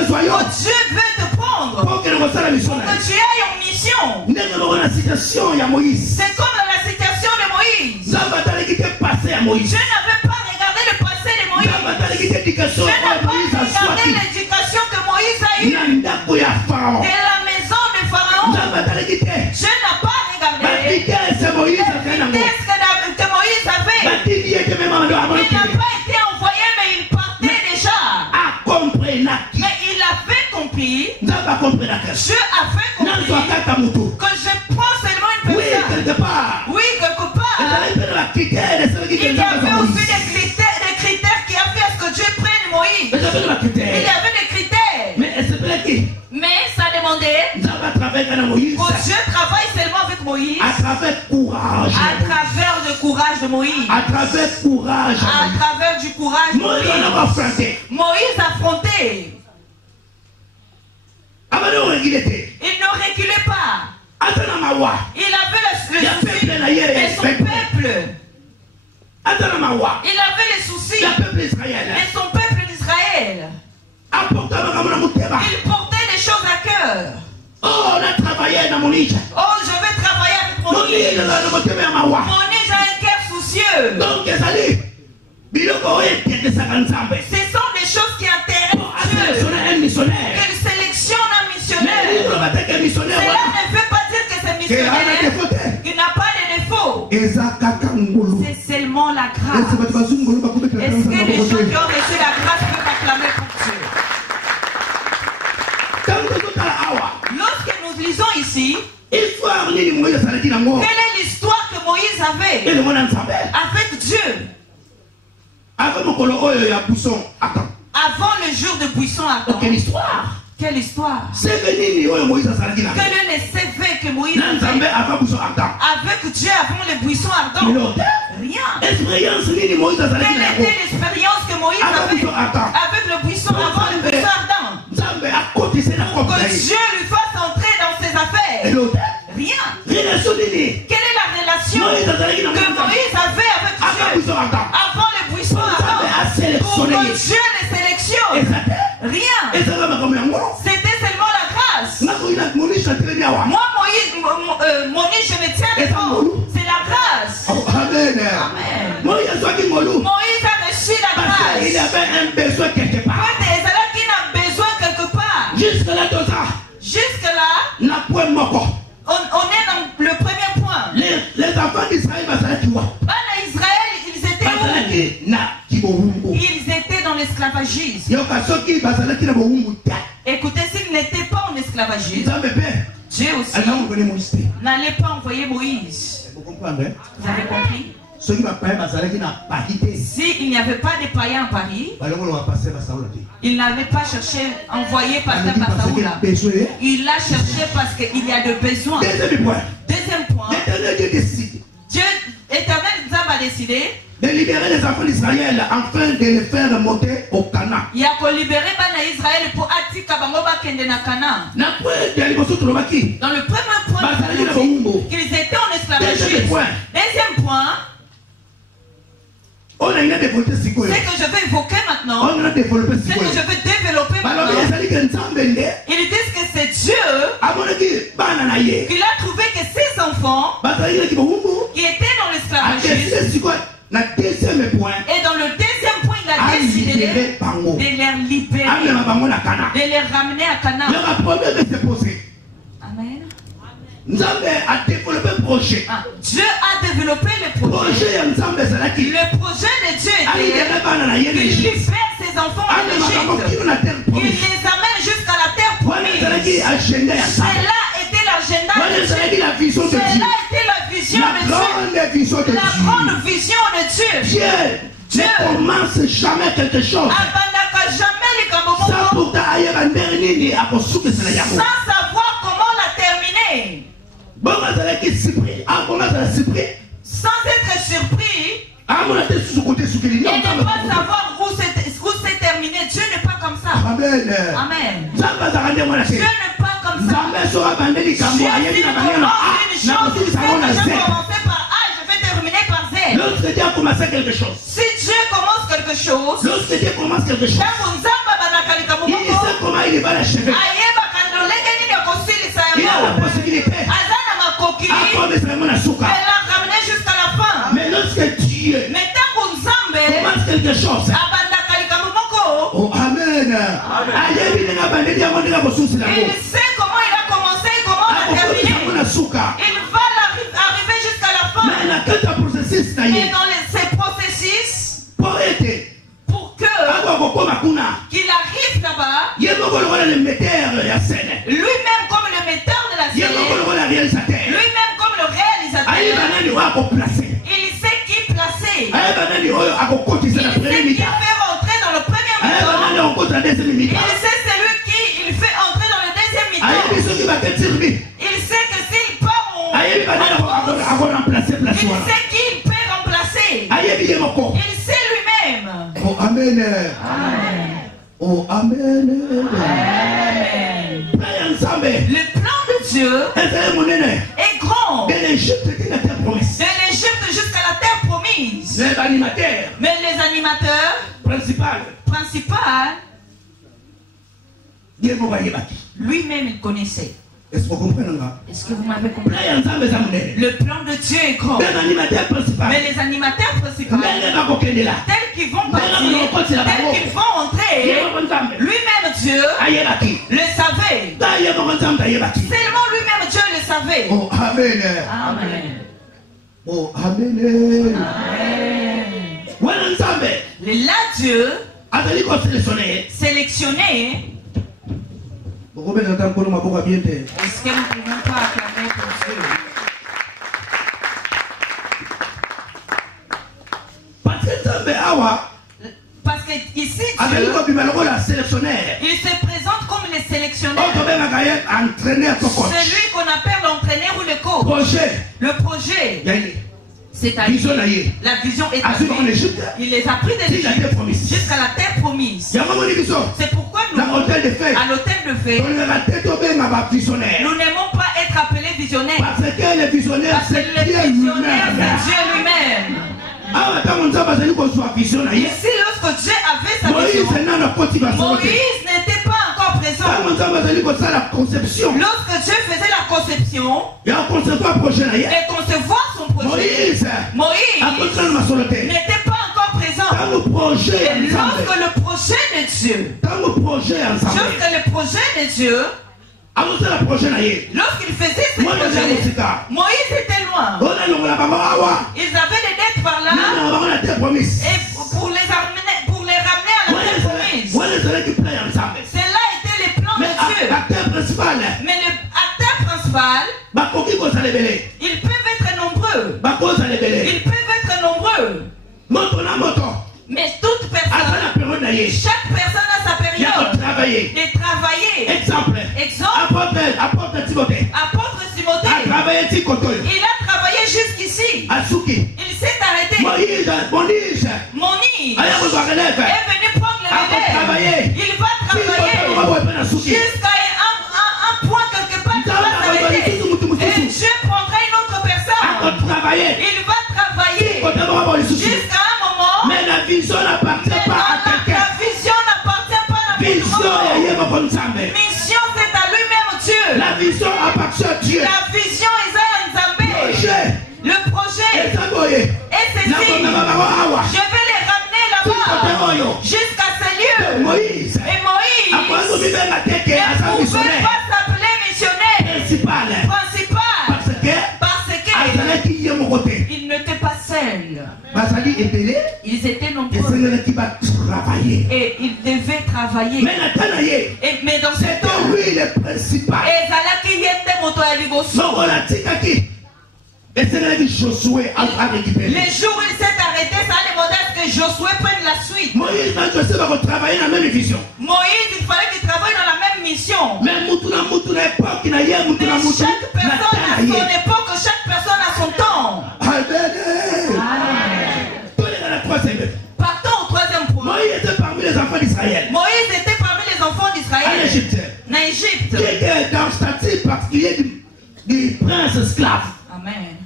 Dieu veut te prendre. Pour que tu ailles en mission. C'est comme dans la citation de Moïse. Dieu n'avait pas regardé le passé de Moïse. Dieu n'a pas regardé l'éducation que Moïse a eue de la maison de Pharaon. Dieu n'a pas regardé la vitesse que Moïse avait. Il n'a pas été envoyé, mais il partait déjà. Mais il avait compris. Dieu a fait compris que je prends seulement une personne. Oui, quelque part. Il y avait aussi des critères qui a fait à ce que Dieu prenne Moïse. Il y avait des critères. Mais ça demandait que Dieu travaille seulement avec Moïse. À travers courage. À travers le courage de Moïse. À travers courage. À travers du courage de Moïse. Moïse affrontait. Il ne reculait pas. Il avait le souci de son peuple. Il avait les soucis de son peuple d'Israël. Il portait des choses à cœur. Oh, on a travaillé dans mon lit. Oh, je vais travailler avec mon lit. Mon lit a un cœur soucieux. Donc, ce sont des choses qui intéressent Dieu. Un missionnaire. Qu'il sélectionne un missionnaire. Cela ne veut pas missionnaire qui n'a pas de défaut. C'est seulement la grâce. Est-ce que les gens qui ont reçu la grâce peuvent acclamer pour Dieu? Lorsque nous lisons ici, quelle est l'histoire que Moïse avait avec Dieu avant le jour de buisson ardent? Quelle histoire? Quelle histoire? Quel est le CV que Moïse avait avec Dieu avant le buisson ardent? Rien. Quelle était l'expérience que Moïse avait avec le buisson avant le buisson ardent? Pour que Dieu lui fasse entrer dans ses affaires. Rien. Quelle est la relation que Moïse avait avec Dieu avant le buisson ardent? Pour que Dieu le sélectionne. Rien. C'était seulement la grâce. Moi, Moïse, je me tiens devant. C'est la grâce. Amen. Amen. Moïse a reçu la grâce. Il avait un besoin quelque part. Il a besoin quelque part. Jusque-là, on est dans le premier point. Les enfants d'Israël, ils étaient où? Ils étaient dans l'esclavagisme. Écoutez, s'ils n'étaient pas en esclavagisme, Dieu aussi n'allait pas envoyer Moïse. Vous comprenez? Vous avez compris? S'il n'y avait pas de païens à Paris, il n'avait pas cherché envoyer pasteur Saoula. Il l'a cherché parce qu'il y a de besoins. Deuxième point, Dieu éternel a décidé de libérer les enfants d'Israël afin de les faire monter au Canaan. Il y a qu'à libérer les Israël pour attirer na Canaan. Dans le premier point, qu'ils étaient en esclavagisme. Deuxième point, ce que je vais évoquer maintenant, ce que je vais développer maintenant, ils disent que c'est Dieu qui a trouvé que ces enfants qui étaient dans l'esclavagisme, et dans le deuxième point, il a décidé de les libérer, de les ramener à Canaan. Amen. Dieu a développé le projet. Dieu a développé le projet. Le projet de Dieu était qu'il libère ses enfants de l'Égypte, qu'il les amène jusqu'à la terre promise. Cela était l'agenda de Dieu. Cela était la vision de Dieu. La grande vision de Dieu. Dieu ne commence jamais quelque chose sans savoir comment la terminer. Sans être surpris et ne pas savoir où c'est terminé. Dieu n'est pas comme ça. Amen. Amen. Dieu n'est pas comme ça. Dieu dit une chose, je vais commencer par A, je vais terminer par Z. Lorsque Dieu a commencé quelque chose, si Dieu commence quelque chose, il sait comment il va l'achever. Il a la possibilité. Elle l'a ramené jusqu'à la fin. Mais lorsque Dieu commence quelque chose, oh amen. Il sait comment il a commencé et comment il a terminé. Il va arriver jusqu'à la fin. Et dans ces processus, pour qu'il arrive là-bas, lui-même comme le metteur de la scène, lui-même comme le réalisateur, il sait qui placer, il sait qui fait rentrer dans le premier mi-temps, il sait celui qui il fait entrer dans le deuxième mi-temps, il sait que s'il part il sait qui il peut remplacer, il sait lui-même. Oh amen. Amen. Oh amen. Amen. Le plan de Dieu est grand. De l'Égypte jusqu'à la terre promise. Mais les animateurs principaux, lui-même il connaissait. Est-ce que vous comprenez? Est-ce que vous m'avez compris? Le plan de Dieu est grand. Mais les animateurs principaux, tels qu'ils vont partir, tels qu'ils vont entrer, lui-même Dieu le savait. Seulement lui-même Dieu le savez. Oh, Amen. Amen. Oh, Amen. Amen. Là, Dieu sélectionné. Est-ce que nous ne pouvons pas acclamer pour Dieu? Parce que ici, Dieu, il se présente comme les sélectionneurs. Celui qu'on appelle l'entraîneur ou le coach. Le projet. C'est-à-dire la vision est il les a pris de l'Égypte jusqu'à la terre promise. C'est pourquoi nous, à l'hôtel de fête, nous n'aimons pas être appelés visionnaires. Parce que le visionnaire, c'est Dieu lui-même. Ici, lorsque Dieu avait sa vision, Moïse n'était pas encore présent. Lorsque Dieu faisait la conception et concevoir son projet, Moïse n'était pas encore présent. Et lorsque le projet de Dieu, lorsqu'il faisait ce projet, Moïse était loin. Ils avaient des dettes par là. Et pour les ramener à la terre promise. Cela était les plans de Dieu. Mais l'acteur principal, ils peuvent être nombreux. Ils peuvent être nombreux. Mais toute personne, chaque personne a sa période de travailler. Exemple, apôtre Timothée. Il a travaillé jusqu'ici. Il s'est arrêté. Moïse est venu prendre le relais. Il va travailler jusqu'à un point quelque part qui va s'arrêter. Et Dieu prendra une autre personne. Il va travailler jusqu'à un moment. Mais la vision n'appartient pas à quelqu'un. La vision n'appartient pas à n'importe qui. Mission, c'est à lui-même Dieu. La vision appartient à Dieu. La vision est à Nzambé. Le projet. Et ceci, je vais les ramener là-bas jusqu'à ces lieux. Et Moïse ne pouvait pas s'appeler missionnaire principal. Parce qu'il n'était pas seul. Ils étaient nombreux. Et ils devaient travailler. Mais dans ce temps, lui le principal. Les jours où il s'est arrêté, ça a demandé que Josué prenne la suite. Moïse, il fallait qu'il travaille dans la même mission. Mais chaque personne a son époque, chaque personne a son temps. Partons au troisième point. Moïse était parmi les enfants d'Israël. En Égypte. Qui était dans le statut particulier du prince esclave. Amen.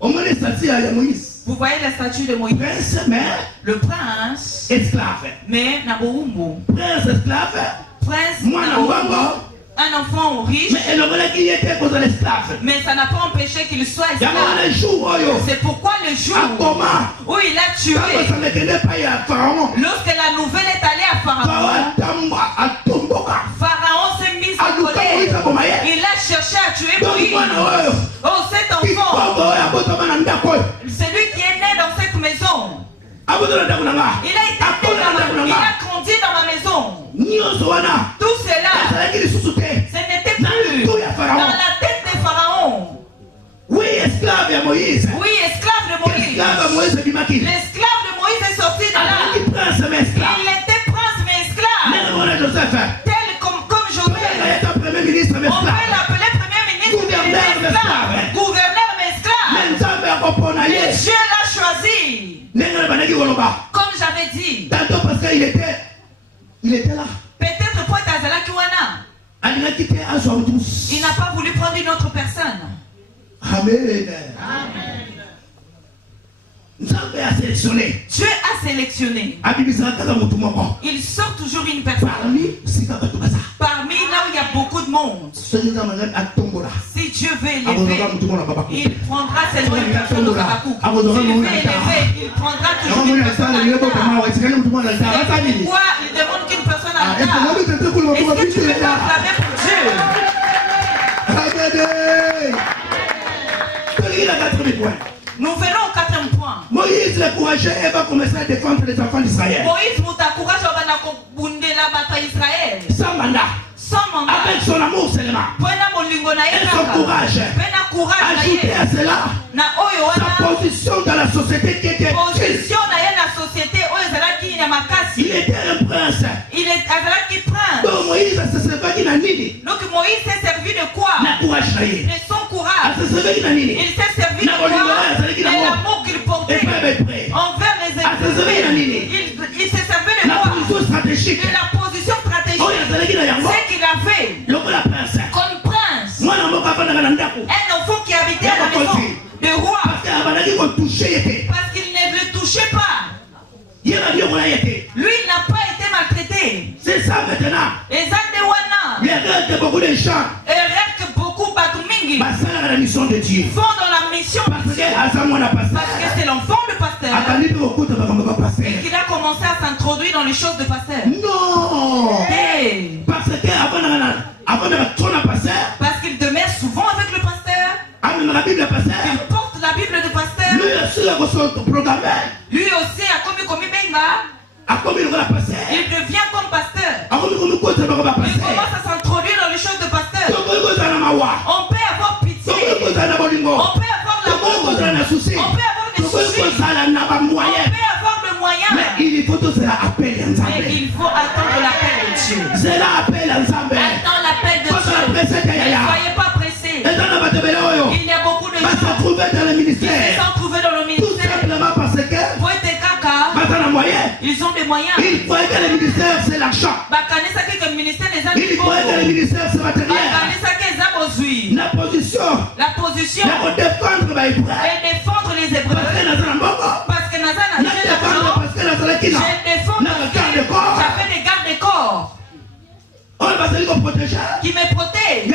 Au moins le statut à Moïse. Vous voyez le statut de Moïse. Prince, mais le prince esclave. Mais Naboumbo. Prince esclave. Prince un enfant riche. Mais ça n'a pas empêché qu'il soit esclave. C'est pourquoi le jour où il a tué, lorsque la nouvelle est allée à Pharaon, Pharaon s'est mis en colère. Il a cherché à tuer Moïse. Oh, cet enfant, celui qui est né dans cette maison, il a grandi dans ma maison. Tout cela, ce n'était plus dans la tête de Pharaon. Oui, esclave de Moïse. L'esclave de Moïse est sorti de là. Il était prince mais esclave. Tel comme Josué. On peut l'appeler premier ministre, gouverneur mais esclave. Mais Dieu l'a choisi. Comme j'avais dit. Il était là. Peut-être pour Tazala Kiwana. Il n'a pas voulu prendre une autre personne. Amen. Dieu a sélectionné. Il sort toujours une personne. Parmi là où il y a beaucoup de monde. Si Dieu veut élever, il prendra seulement une personne au Kabakouk. S'il veut élever, il prendra toujours une personne à l'altar. Pourquoi il demande qu'une personne à l'altar? Est-ce que tu veux t'acclamer pour Dieu? Nous venons au quatrième point. Moïse le courageux et va commencer à défendre les enfants d'Israël. Moïse courage Israël. Sans mandat. Sans mandat. Avec son amour seulement. Et son courage. Ajouté à cela sa position dans la société qui était il était un prince. Donc Moïse se servait de nini. Donc Moïse s'est servi de quoi? De son courage. Il s'est servi de quoi? De l'amour qu'il portait envers les ennemis. Il s'est servi de quoi? De la position stratégique. C'est qu'il avait comme prince un enfant qui habitait à la maison de roi. Parce qu'il ne le touchait pas. Lui n'a pas été maltraité. C'est ça maintenant. Et ça il regarde que beaucoup de gens la mission de Dieu. Font dans la mission de Dieu. Parce que c'est l'enfant de pasteur. Et qu'il a commencé à s'introduire dans les choses de pasteur. Non. Hey. Parce qu'il demeure souvent avec le pasteur. Il porte la Bible de pasteur. Lui aussi a commis il devient comme pasteur. Il commence à s'introduire dans les choses de pasteur. On peut avoir pitié. On peut avoir l'amour. On peut avoir des soucis. On peut avoir le moyen. Mais il faut tout cela appeler ensemble. Mais il faut attendre l'appel de Dieu. C'est l'appel ensemble. Attends l'appel de Dieu. Ne soyez pas pressés. Il y a beaucoup de gens qui se sont trouvés dans le ministère. Tout simplement parce que ils ont des moyens. Ils croient que le ministère c'est l'argent. Ils croient que le ministère c'est matériel. La position de défendre les Hébreux. Parce que j'avais des gardes-corps qui me protègent.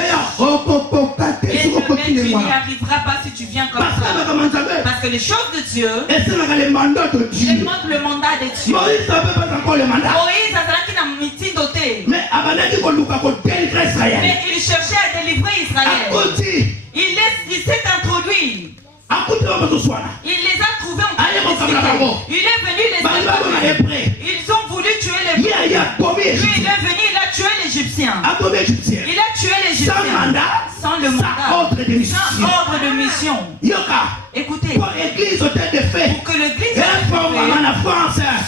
Et tu n'y arriveras pas si tu viens comme ça. Parce que les choses de Dieu demandent le mandat de Dieu. Moïse n'avait pas encore le mandat. Mais il cherchait à délivrer Israël. Il s'est introduit. Il les a trouvés en captivité. Il est venu les écraser. Ils ont voulu tuer les Lui, il est venu, il a tué l'Égyptien. Il a tué l'Égyptien. Sans le mandat. Sans ordre de mission. Écoutez. Pour l'église de fait. Pour que l'église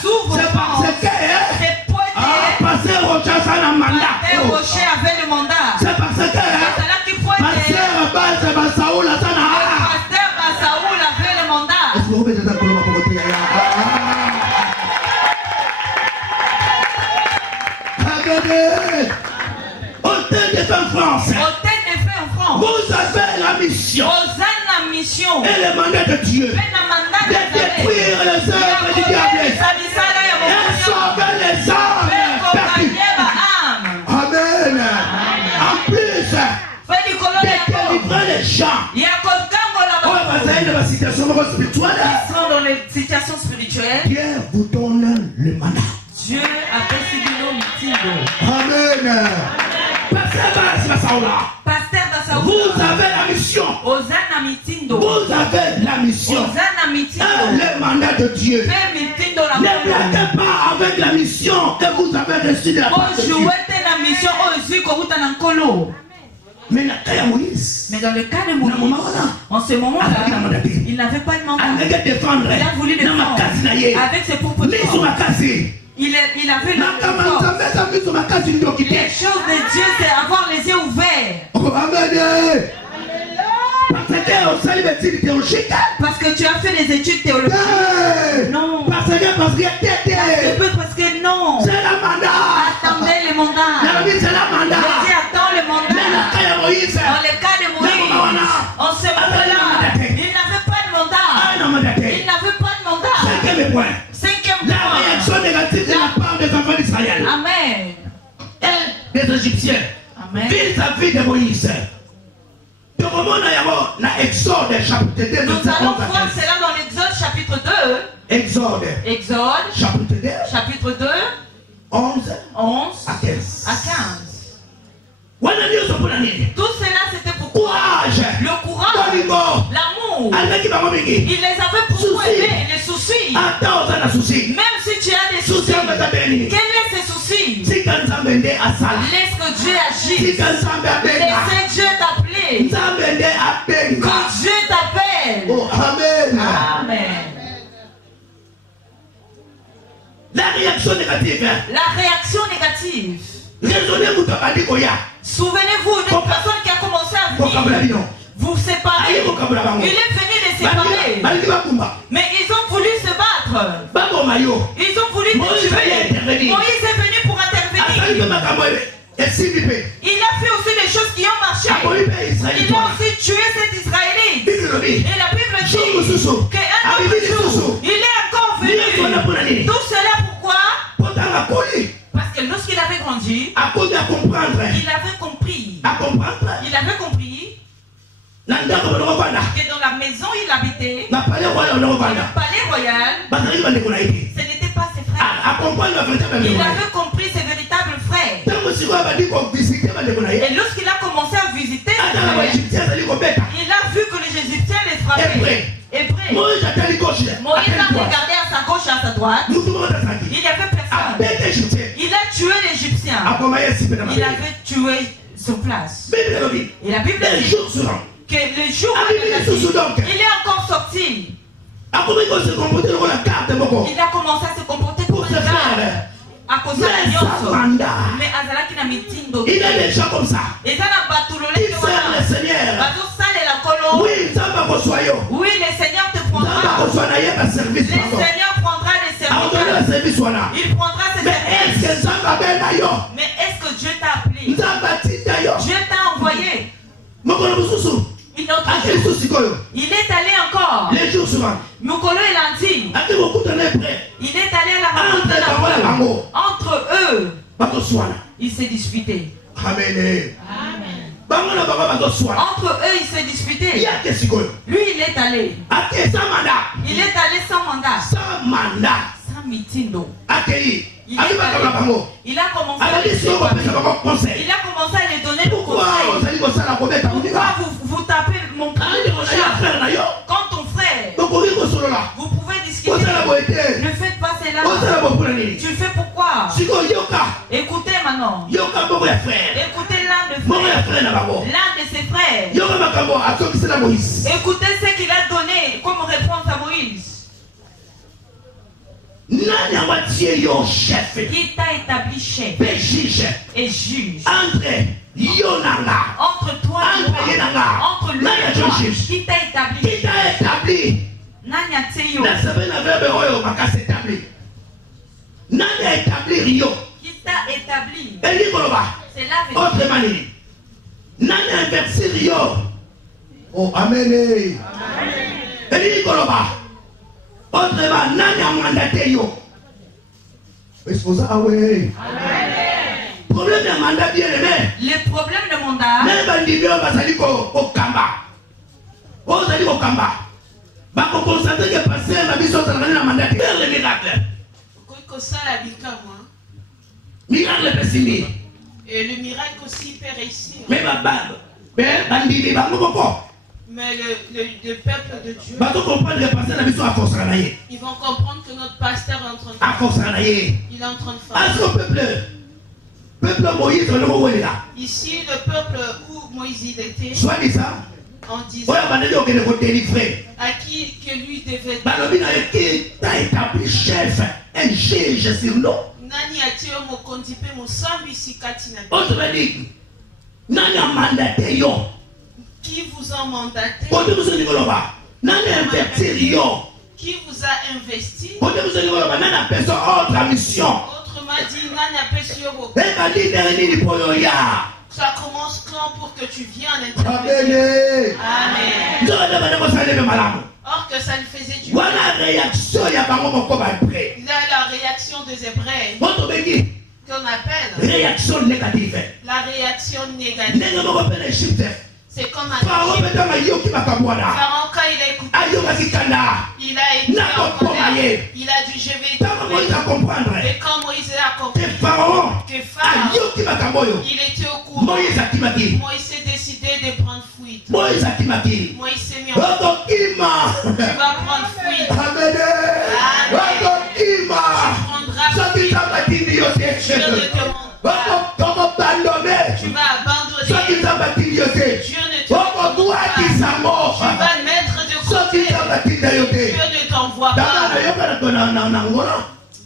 s'ouvre. C'est parce que Pasteur Rocher avait le mandat. C'est parce que Pasteur Basaoul avait le mandat. Hôtel des Faits en France. Vous avez la mission. mission. Et le mandat de Dieu. De détruire les œuvres du diable. Et sauver les âmes perdues. Amen. En plus, de délivrer les gens. Ils sont dans les situations spirituelles. Dieu vous donne le mandat. Dieu a décidé le Amen. Pasteur Basaoula. Vous avez la mission. Vous avez la mission. Le mandat de Dieu. Ne blaguez pas avec la mission que vous avez reçue de la part de Dieu. Mais dans le cas de Moïse, en ce moment-là, il n'avait pas de mandat. Il a voulu le faire avec ses propres forces. Il avait le les choses de Dieu, c'est avoir les yeux ouverts. Amen. Parce que tu as fait des études théologiques. Non. Parce que non. C'est le mandat. Attendez le mandat. C'est le mandat. Attends le mandat. Dans le cas de Moïse, en ce moment-là, il n'avait pas de mandat. Il n'avait pas de mandat. Cinquième point. La réaction négative de la part des enfants d'Israël. Amen. Et des Égyptiens. Amen. Vis-à-vis de Moïse. Nous allons voir cela dans l'Exode chapitre 2. Exode chapitre 2. 11 à 15. Tout cela c'était pourquoi l'amour, il les avait beaucoup aimés, les soucis. Même si tu as des soucis, quels sont ces soucis? Laisse que Dieu agisse. Laissez Dieu t'appeler. Que Dieu t'appelle. Oh, amen. Amen. La réaction négative. La réaction négative. Souvenez-vous d'une personne qui a commencé à venir vous séparer. Il est venu les séparer. Mais ils ont voulu se battre. Ils ont voulu te tuer. Moïse est venu pour intervenir. Il a fait aussi des choses qui ont marché. Il a aussi tué cet Israélite. Et la Bible dit qu'un autre jour, il est encore venu. Tout cela pourquoi? Parce que lorsqu'il avait grandi, il avait compris. Il avait compris que dans la maison il habitait, dans le palais royal, ce n'était pas ses frères. Il avait compris ses véritables frères. Et lorsqu'il a commencé à visiter ses frères, il a vu que les Égyptiens les frappaient. Moïse a regardé à sa gauche et à sa droite. Il n'y avait personne. Il a tué l'Égyptien. Il avait tué sur place. Et la Bible dit que le jour où il est encore sorti. Il a commencé à se comporter comme un garde. À cause de la mais Azalaki n'a mis Tindo. Il est déjà comme ça. Et ça n'a pas tout le Il sert le Seigneur. Oui, oui, le Seigneur te prendra. Le Seigneur prendra les serviteurs. Il prendra ses serviteurs. Mais est-ce que Dieu t'a appelé? Dieu t'a envoyé. Il est allé encore. Les jours suivants. Mukolo et Lanti. Il est allé à la rencontre de l'amour. Entre eux, ils se disputaient. Amen. Entre eux, ils se disputaient. Lui, il est allé. Il est allé sans mandat. Sans mitindo. Il a commencé à les donner le conseil. Pourquoi vous tapez mon frère? Quand ton frère, vous pouvez discuter. Ne faites pas cela. Tu le fais pourquoi? Écoutez maintenant. Écoutez l'un de ses frères. Écoutez ce qu'il a donné comme réponse à Moïse. Qui t'a établi chef et juge entre toi et moi, entre lui et toi? Qui t'a établi Qui t'a établi? C'est la vérité. Oh, amen. Autrement, nani a mandaté yo? Problème de mandat bien aimé. Les problèmes de mandat. Même bandit bazali ko kamba. Ozali ko kamba. Ba ko concentrer que passer na biso na mandat. Faire le miracle. Ko sala bikama. Miracle pessimé. Et le miracle aussi peut réussir. Mais bandit ba ko. Mais le peuple de Dieu, ils vont comprendre que notre pasteur est en train de faire. Il est en train de faire. Ici, le peuple où Moïse était, en disant à qui que lui devait chef, un juge sur nous. Nani atio mo kondipe mo sambi sikati na. Nani a mandaté yo? Qui vous a mandaté? Qui vous a investi? Autrement dit, ça commence quand pour que tu viennes en intervenir? Amen. Or que ça lui faisait du bien. Il a la réaction des Hébreux qu'on appelle réaction négative. La réaction négative. C'est comme un Pharaon quand il a écouté, il a été en colère. Il a dit je vais comprendre. Et quand Moïse a compris que Pharaon, il était au courant, Moïse s'est décidé de prendre fuite. fuite. Moïse s'est mis en fuite. Tu vas prendre fuite. Amen. Tu prendras fuite. Dieu ne te manque pas. Tu vas abandonner. Dieu ne te manque pas. Tu vas le mettre de côté. Dieu ne t'envoie pas.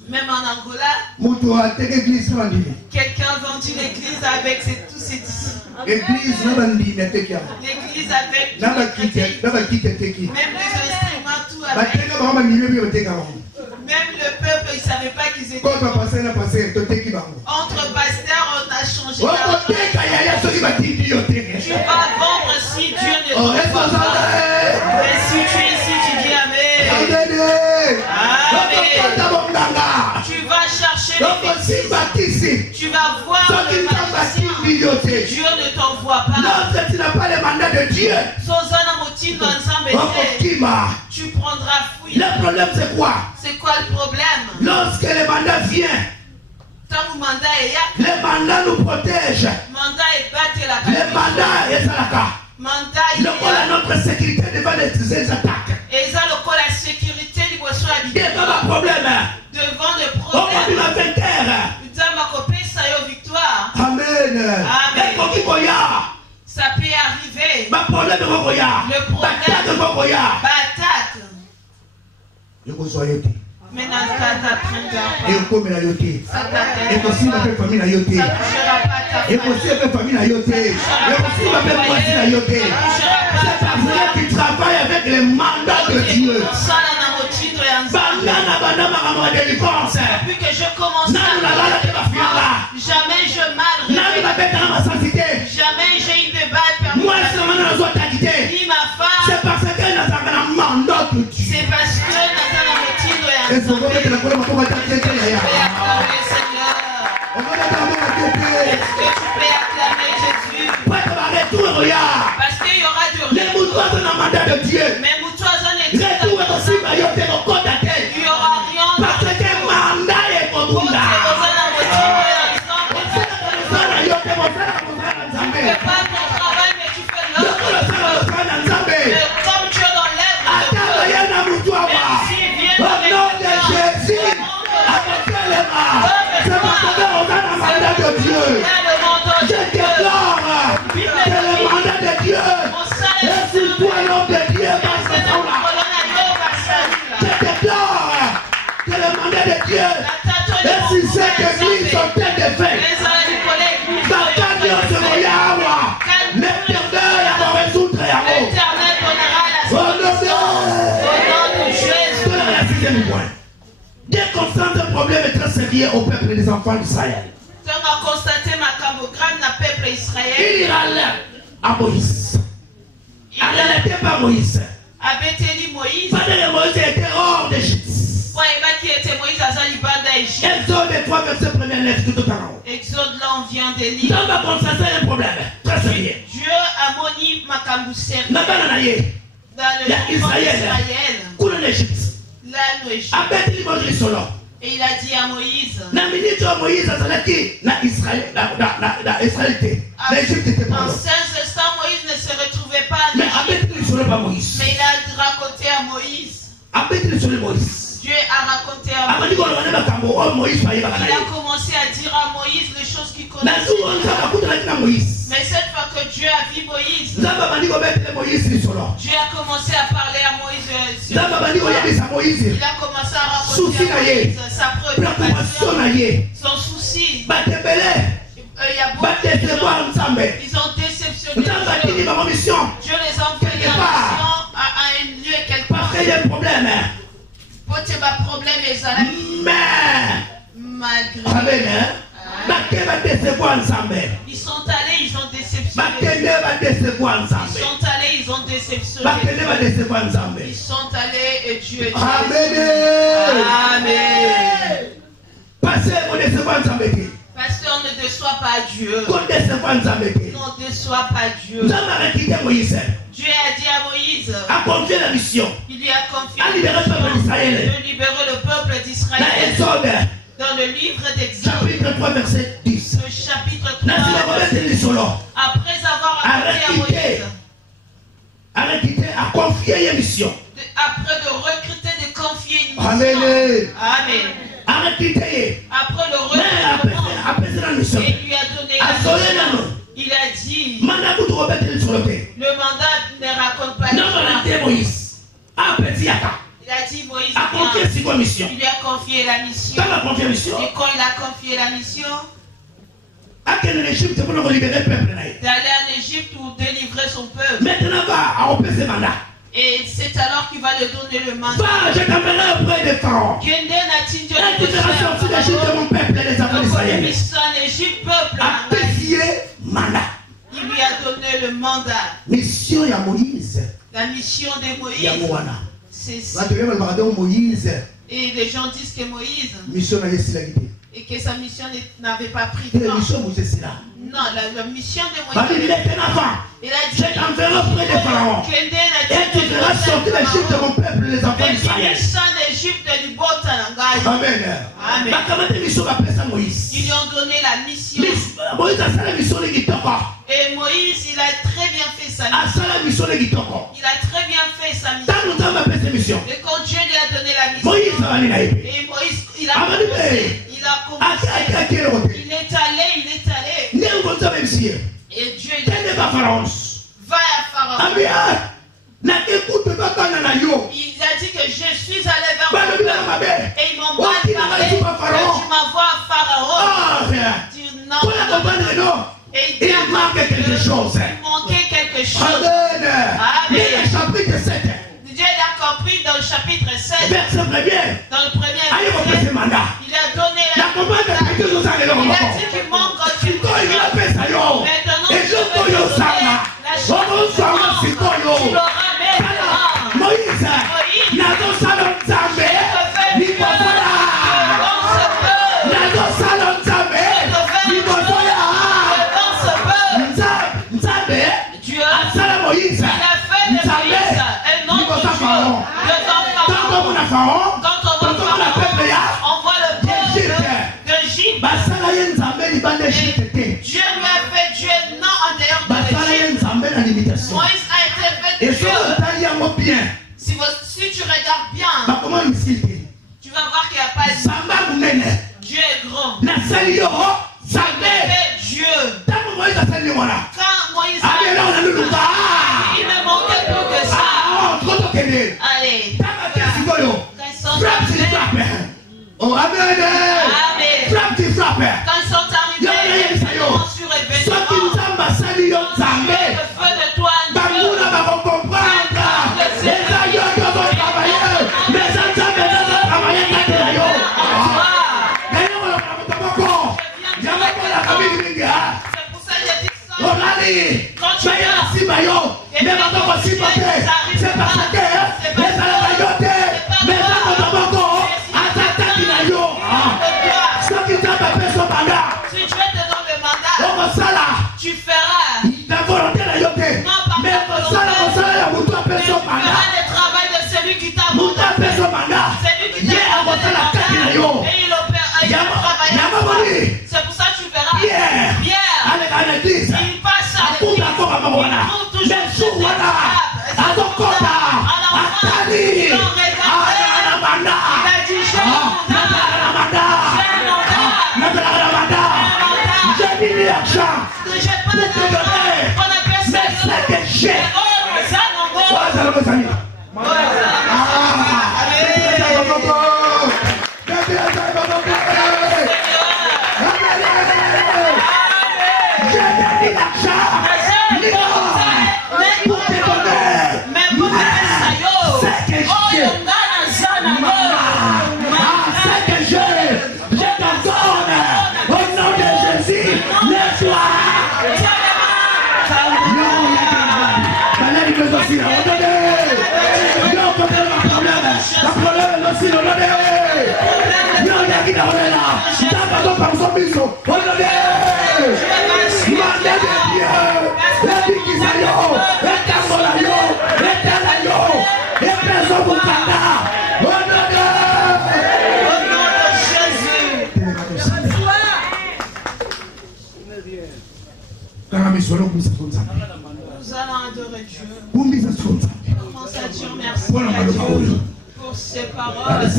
Même en Angola, quelqu'un a vendu l'église avec tous ses disciples. L'église avec tous les chrétiens. Même les instruments, tout avec. Même le peuple, ils ne savaient pas qu'ils étaient. Entre pasteurs, on a changé d'argent. Tu vas vendre si Dieu ne t'envoie pas. Et si tu es ici, tu dis Amen. Amen. Tu vas chercher les bêtises. Tu vas voir le magicien. Dieu ne t'envoie pas. Lorsque tu n'as pas le mandat de Dieu, tu prendras fuite. Le problème c'est quoi? C'est quoi le problème? Lorsque le mandat vient, le mandat nous protège. Le mandat est à la notre sécurité devant les attaques. Et ça, la sécurité du problème. Devant le problème. Victoire. Amen. Amen. Ça peut arriver. Le problème. Batate. Maintenant, ça t'atteindra pas. Ça qui travaille avec les mandats de Dieu. Depuis que je commence jamais je mal jamais j'ai eu de balles perdues. Ni ma femme. C'est parce que nous avons un mandat de Dieu. C'est parce que nous avons un titre. Est-ce que vous acclamer le Seigneur? Est-ce que tu peux acclamer Jésus? Parce qu'il y aura du retour. Les moutons ont un mandat de Dieu. Mais moutons ont un retour aussi, il y aura rien. Parce que le mandat est pour nous. Tu fais pas ton travail, mais tu fais l'autre. Mais comme Dieu l'enlève, au nom de Jésus, c'est parce que on a un mandat de Dieu. Je déclare que le mandat de Dieu est sur toi, l'homme de Dieu, je déclare que le mandat de Dieu est sur cette église en tête de fête. L'éternel va résoudre à vous. Au nom de Jésus. Dès qu'on sent un problème très sérieux au peuple des enfants d'Israël, il ira là à Moïse. Il n'était pas Moïse. Moïse était hors d'Égypte. Exode 3, verset 1er, lève tout au temps. Exode là, on vient de lire. Ça va constater un problème très sérieux. Dieu a moni makambu sérieux. Dans le Israël. Coule en Égypte. Là, nous Égypte. Et il a dit à Moïse. En ces instants, Moïse ne se retrouvait pas en Égypte. Mais il a raconté à Moïse. Dieu a raconté à Moïse. Il a commencé à dire à Moïse les choses qu'il connaissait. Mais cette fois que Dieu a vu Moïse, Dieu a commencé à parler à Moïse. Il a commencé à raconter à Moïse sa préoccupation, son souci. Il y a beaucoup de gens, ils ont déceptionné Dieu. Dieu les a envoyés en mission à un lieu quelque part. Malgré. Ils sont allés, ils ont déceptionné. Ils ont déceptionné. Ils sont allés et Dieu est Amen. Amen. Parce qu'on ne déçoit pas Dieu. On ne déçoit pas Dieu. Dieu a dit à Moïse. Il lui a confié de libérer le peuple d'Israël. Dans le livre d'Exode. Chapitre 3, verset 10. Le chapitre 3, verset 10. Après avoir raconté à Moïse. après de recruter, de confier une mission. Amen. Amen. Après le recrutement, il lui a donné la mission. Il a dit, le mandat ne raconte pas l'histoire. Il a dit Moïse, il lui a confié la mission. Et quand il a confié la mission, d'aller en Égypte pour délivrer son peuple. Et c'est alors qu'il va lui donner le mandat. Je t'enverrai auprès des pharaons. Et tu feras sortir d'Égypte de mon peuple et les enfants d'Israël. Il lui a donné le mandat. Mission de Moïse. La mission de Moïse. C'est ça. Et les gens disent que Moïse. Et que sa mission n'avait pas pris de temps. Non, la mission de Moïse. Il a dit, je t'enverrai auprès des pharaons. Et tu feras sortir d'Égypte de mon peuple et les enfants d'Israël. Amen. Amen. Ils lui ont donné la mission. Et Moïse, il a très bien fait sa mission. Il a très bien fait sa mission. Et quand Dieu lui a donné la mission, et Moïse, il a commencé. Il est allé. Et Dieu lui a dit, va à Pharaon. Il a dit que je suis allé vers mon peuple. Et il m'a parlé. Et tu m'envoies à Pharaon. Dis non. Et il manquait quelque chose. Amen. Dieu l'a compris dans le chapitre 7. Dans le premier verset, il a donné la commande. Il a dit qu'il manque quelque chose. Maintenant, je vais te donner la chose. Tu l'auras maintenant. Moïse, Dieu lui a fait Dieu non en dehors de l'Égypte. Moïse a été fait Dieu. Si tu regardes bien, tu vas voir qu'il n'y a pas de Dieu est grand. Dieu. Quand Moïse a fait, il ne manquait plus que ça. Allez. Oh, amen. Frappe qui frappe. Quand ils sont arrivés, ils ont su révéler le feu de toi. Tu feras. La volonté de Dieu. Mais tu feras le travail de celui qui t'a monté. Celui qui t'a monté. Et il opère. C'est pour ça que tu verras. Pierre. Il passe à l'église. Il trouve toujours cette étape. Il en regarde. Il a dit j'ai un mandat. J'ai pas d'argent. On appelle ça que j'ai. Nous allons adorer Dieu. pour ces paroles.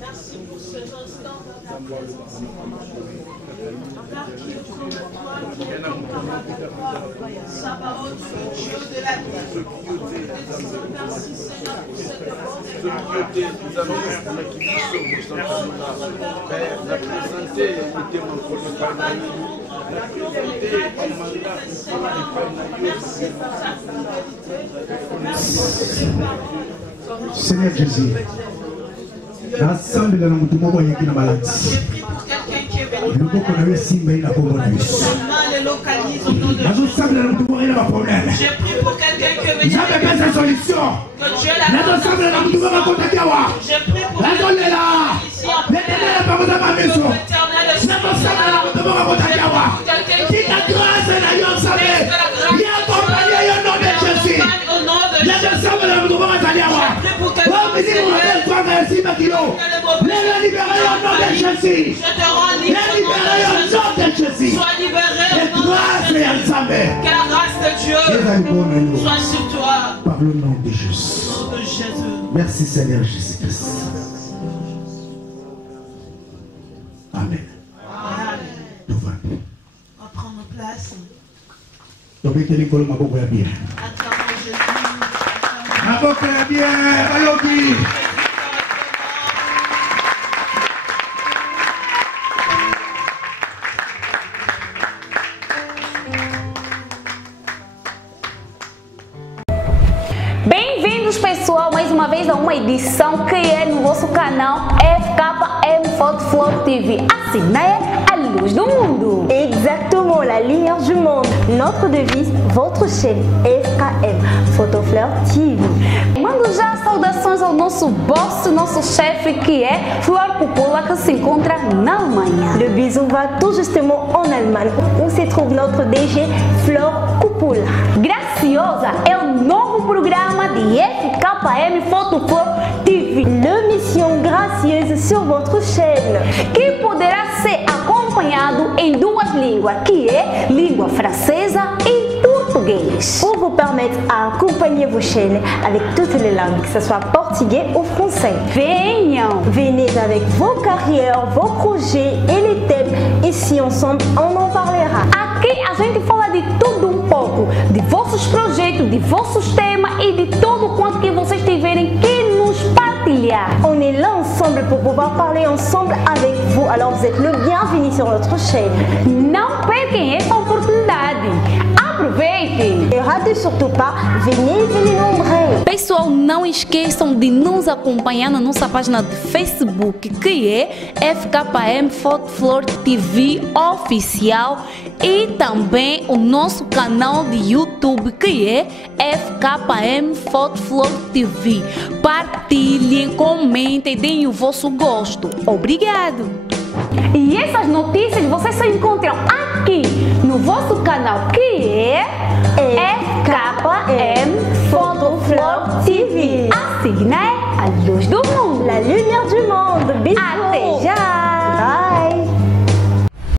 Merci pour cet instant dans ta présence. Car qui est comme toi, qui est comparable à toi. Sabaoth, le Dieu de la vie. Merci Seigneur pour cette bonne Seigneur Jésus, ensemble dans le monde, moi, il y a une maladie. J'ai pris pour quelqu'un qui est venu. Le beau qu'on avait si bien la coronavirus. Les localise au nom de ensemble dans le monde, il y a un problème. J'ai pris pour quelqu'un qui est venu. J'avais pas cette solution. Que Dieu l'a ensemble dans le monde, il va contacter moi. J'ai pris pour quelqu'un qui est là. L'éternel est par ma maison. Ensemble dans le monde, il va contacter moi. Qui ta grâce est là, ensemble. Il y a accompagné au nom de Jésus. Ensemble dans le monde, il va contacter moi. Sois libéré au nom de que la grâce de Dieu soit sur toi. Par le nom de Jésus. Merci Seigneur Jésus-Christ. Amen. On va prendre place. Acclamons Jésus. Bem-vindos, pessoal, mais uma vez a uma edição que é no vosso canal FKM Photo Flor TV. Assim, né? A luz do mundo. Exactement, la lumière du monde. Notre devise, votre chaîne FKM Photo Flor TV. Mando já saudações ao nosso boss, nosso chefe, que é Flor Cupola, que se encontra na Alemanha. Le bisou va tout justement en Allemagne, où se trouve notre DG Flor Cupola. Graciosa é o novo programa de FKM Photo Flor TV. L'émission gracieuse sur votre chaîne. Que poderá ser acompanhado em duas línguas, que é língua francesa e português. Pour vous permettre à accompagner vos chaînes avec toutes les langues, que ce soit portugais ou français. Venham! Venez avec vos carrières, vos projets et les thèmes. Ici ensemble, on en parlera. Aqui a gente fala de tudo um pouco, de vossos projetos, de vossos temas e de tudo quanto que vocês tiverem que nos partilhar. On est là ensemble pour pouvoir parler ensemble avec vous. Alors vous êtes le bienvenu sur notre chaîne. Não percam essa oportunidade. Aproveitem! E ratez surtout pas, venez nombreux. Pessoal, não esqueçam de nos acompanhar na nossa página de Facebook, que é FKM Photo Flor TV Oficial, e também o nosso canal de YouTube, que é FKM Photo Flor TV. Partilhem, comentem, deem o vosso gosto. Obrigado! E essas notícias vocês só encontram aqui no vosso canal, que é FKM Photo Flor TV. Assim, né? A luz do mundo. La lumière du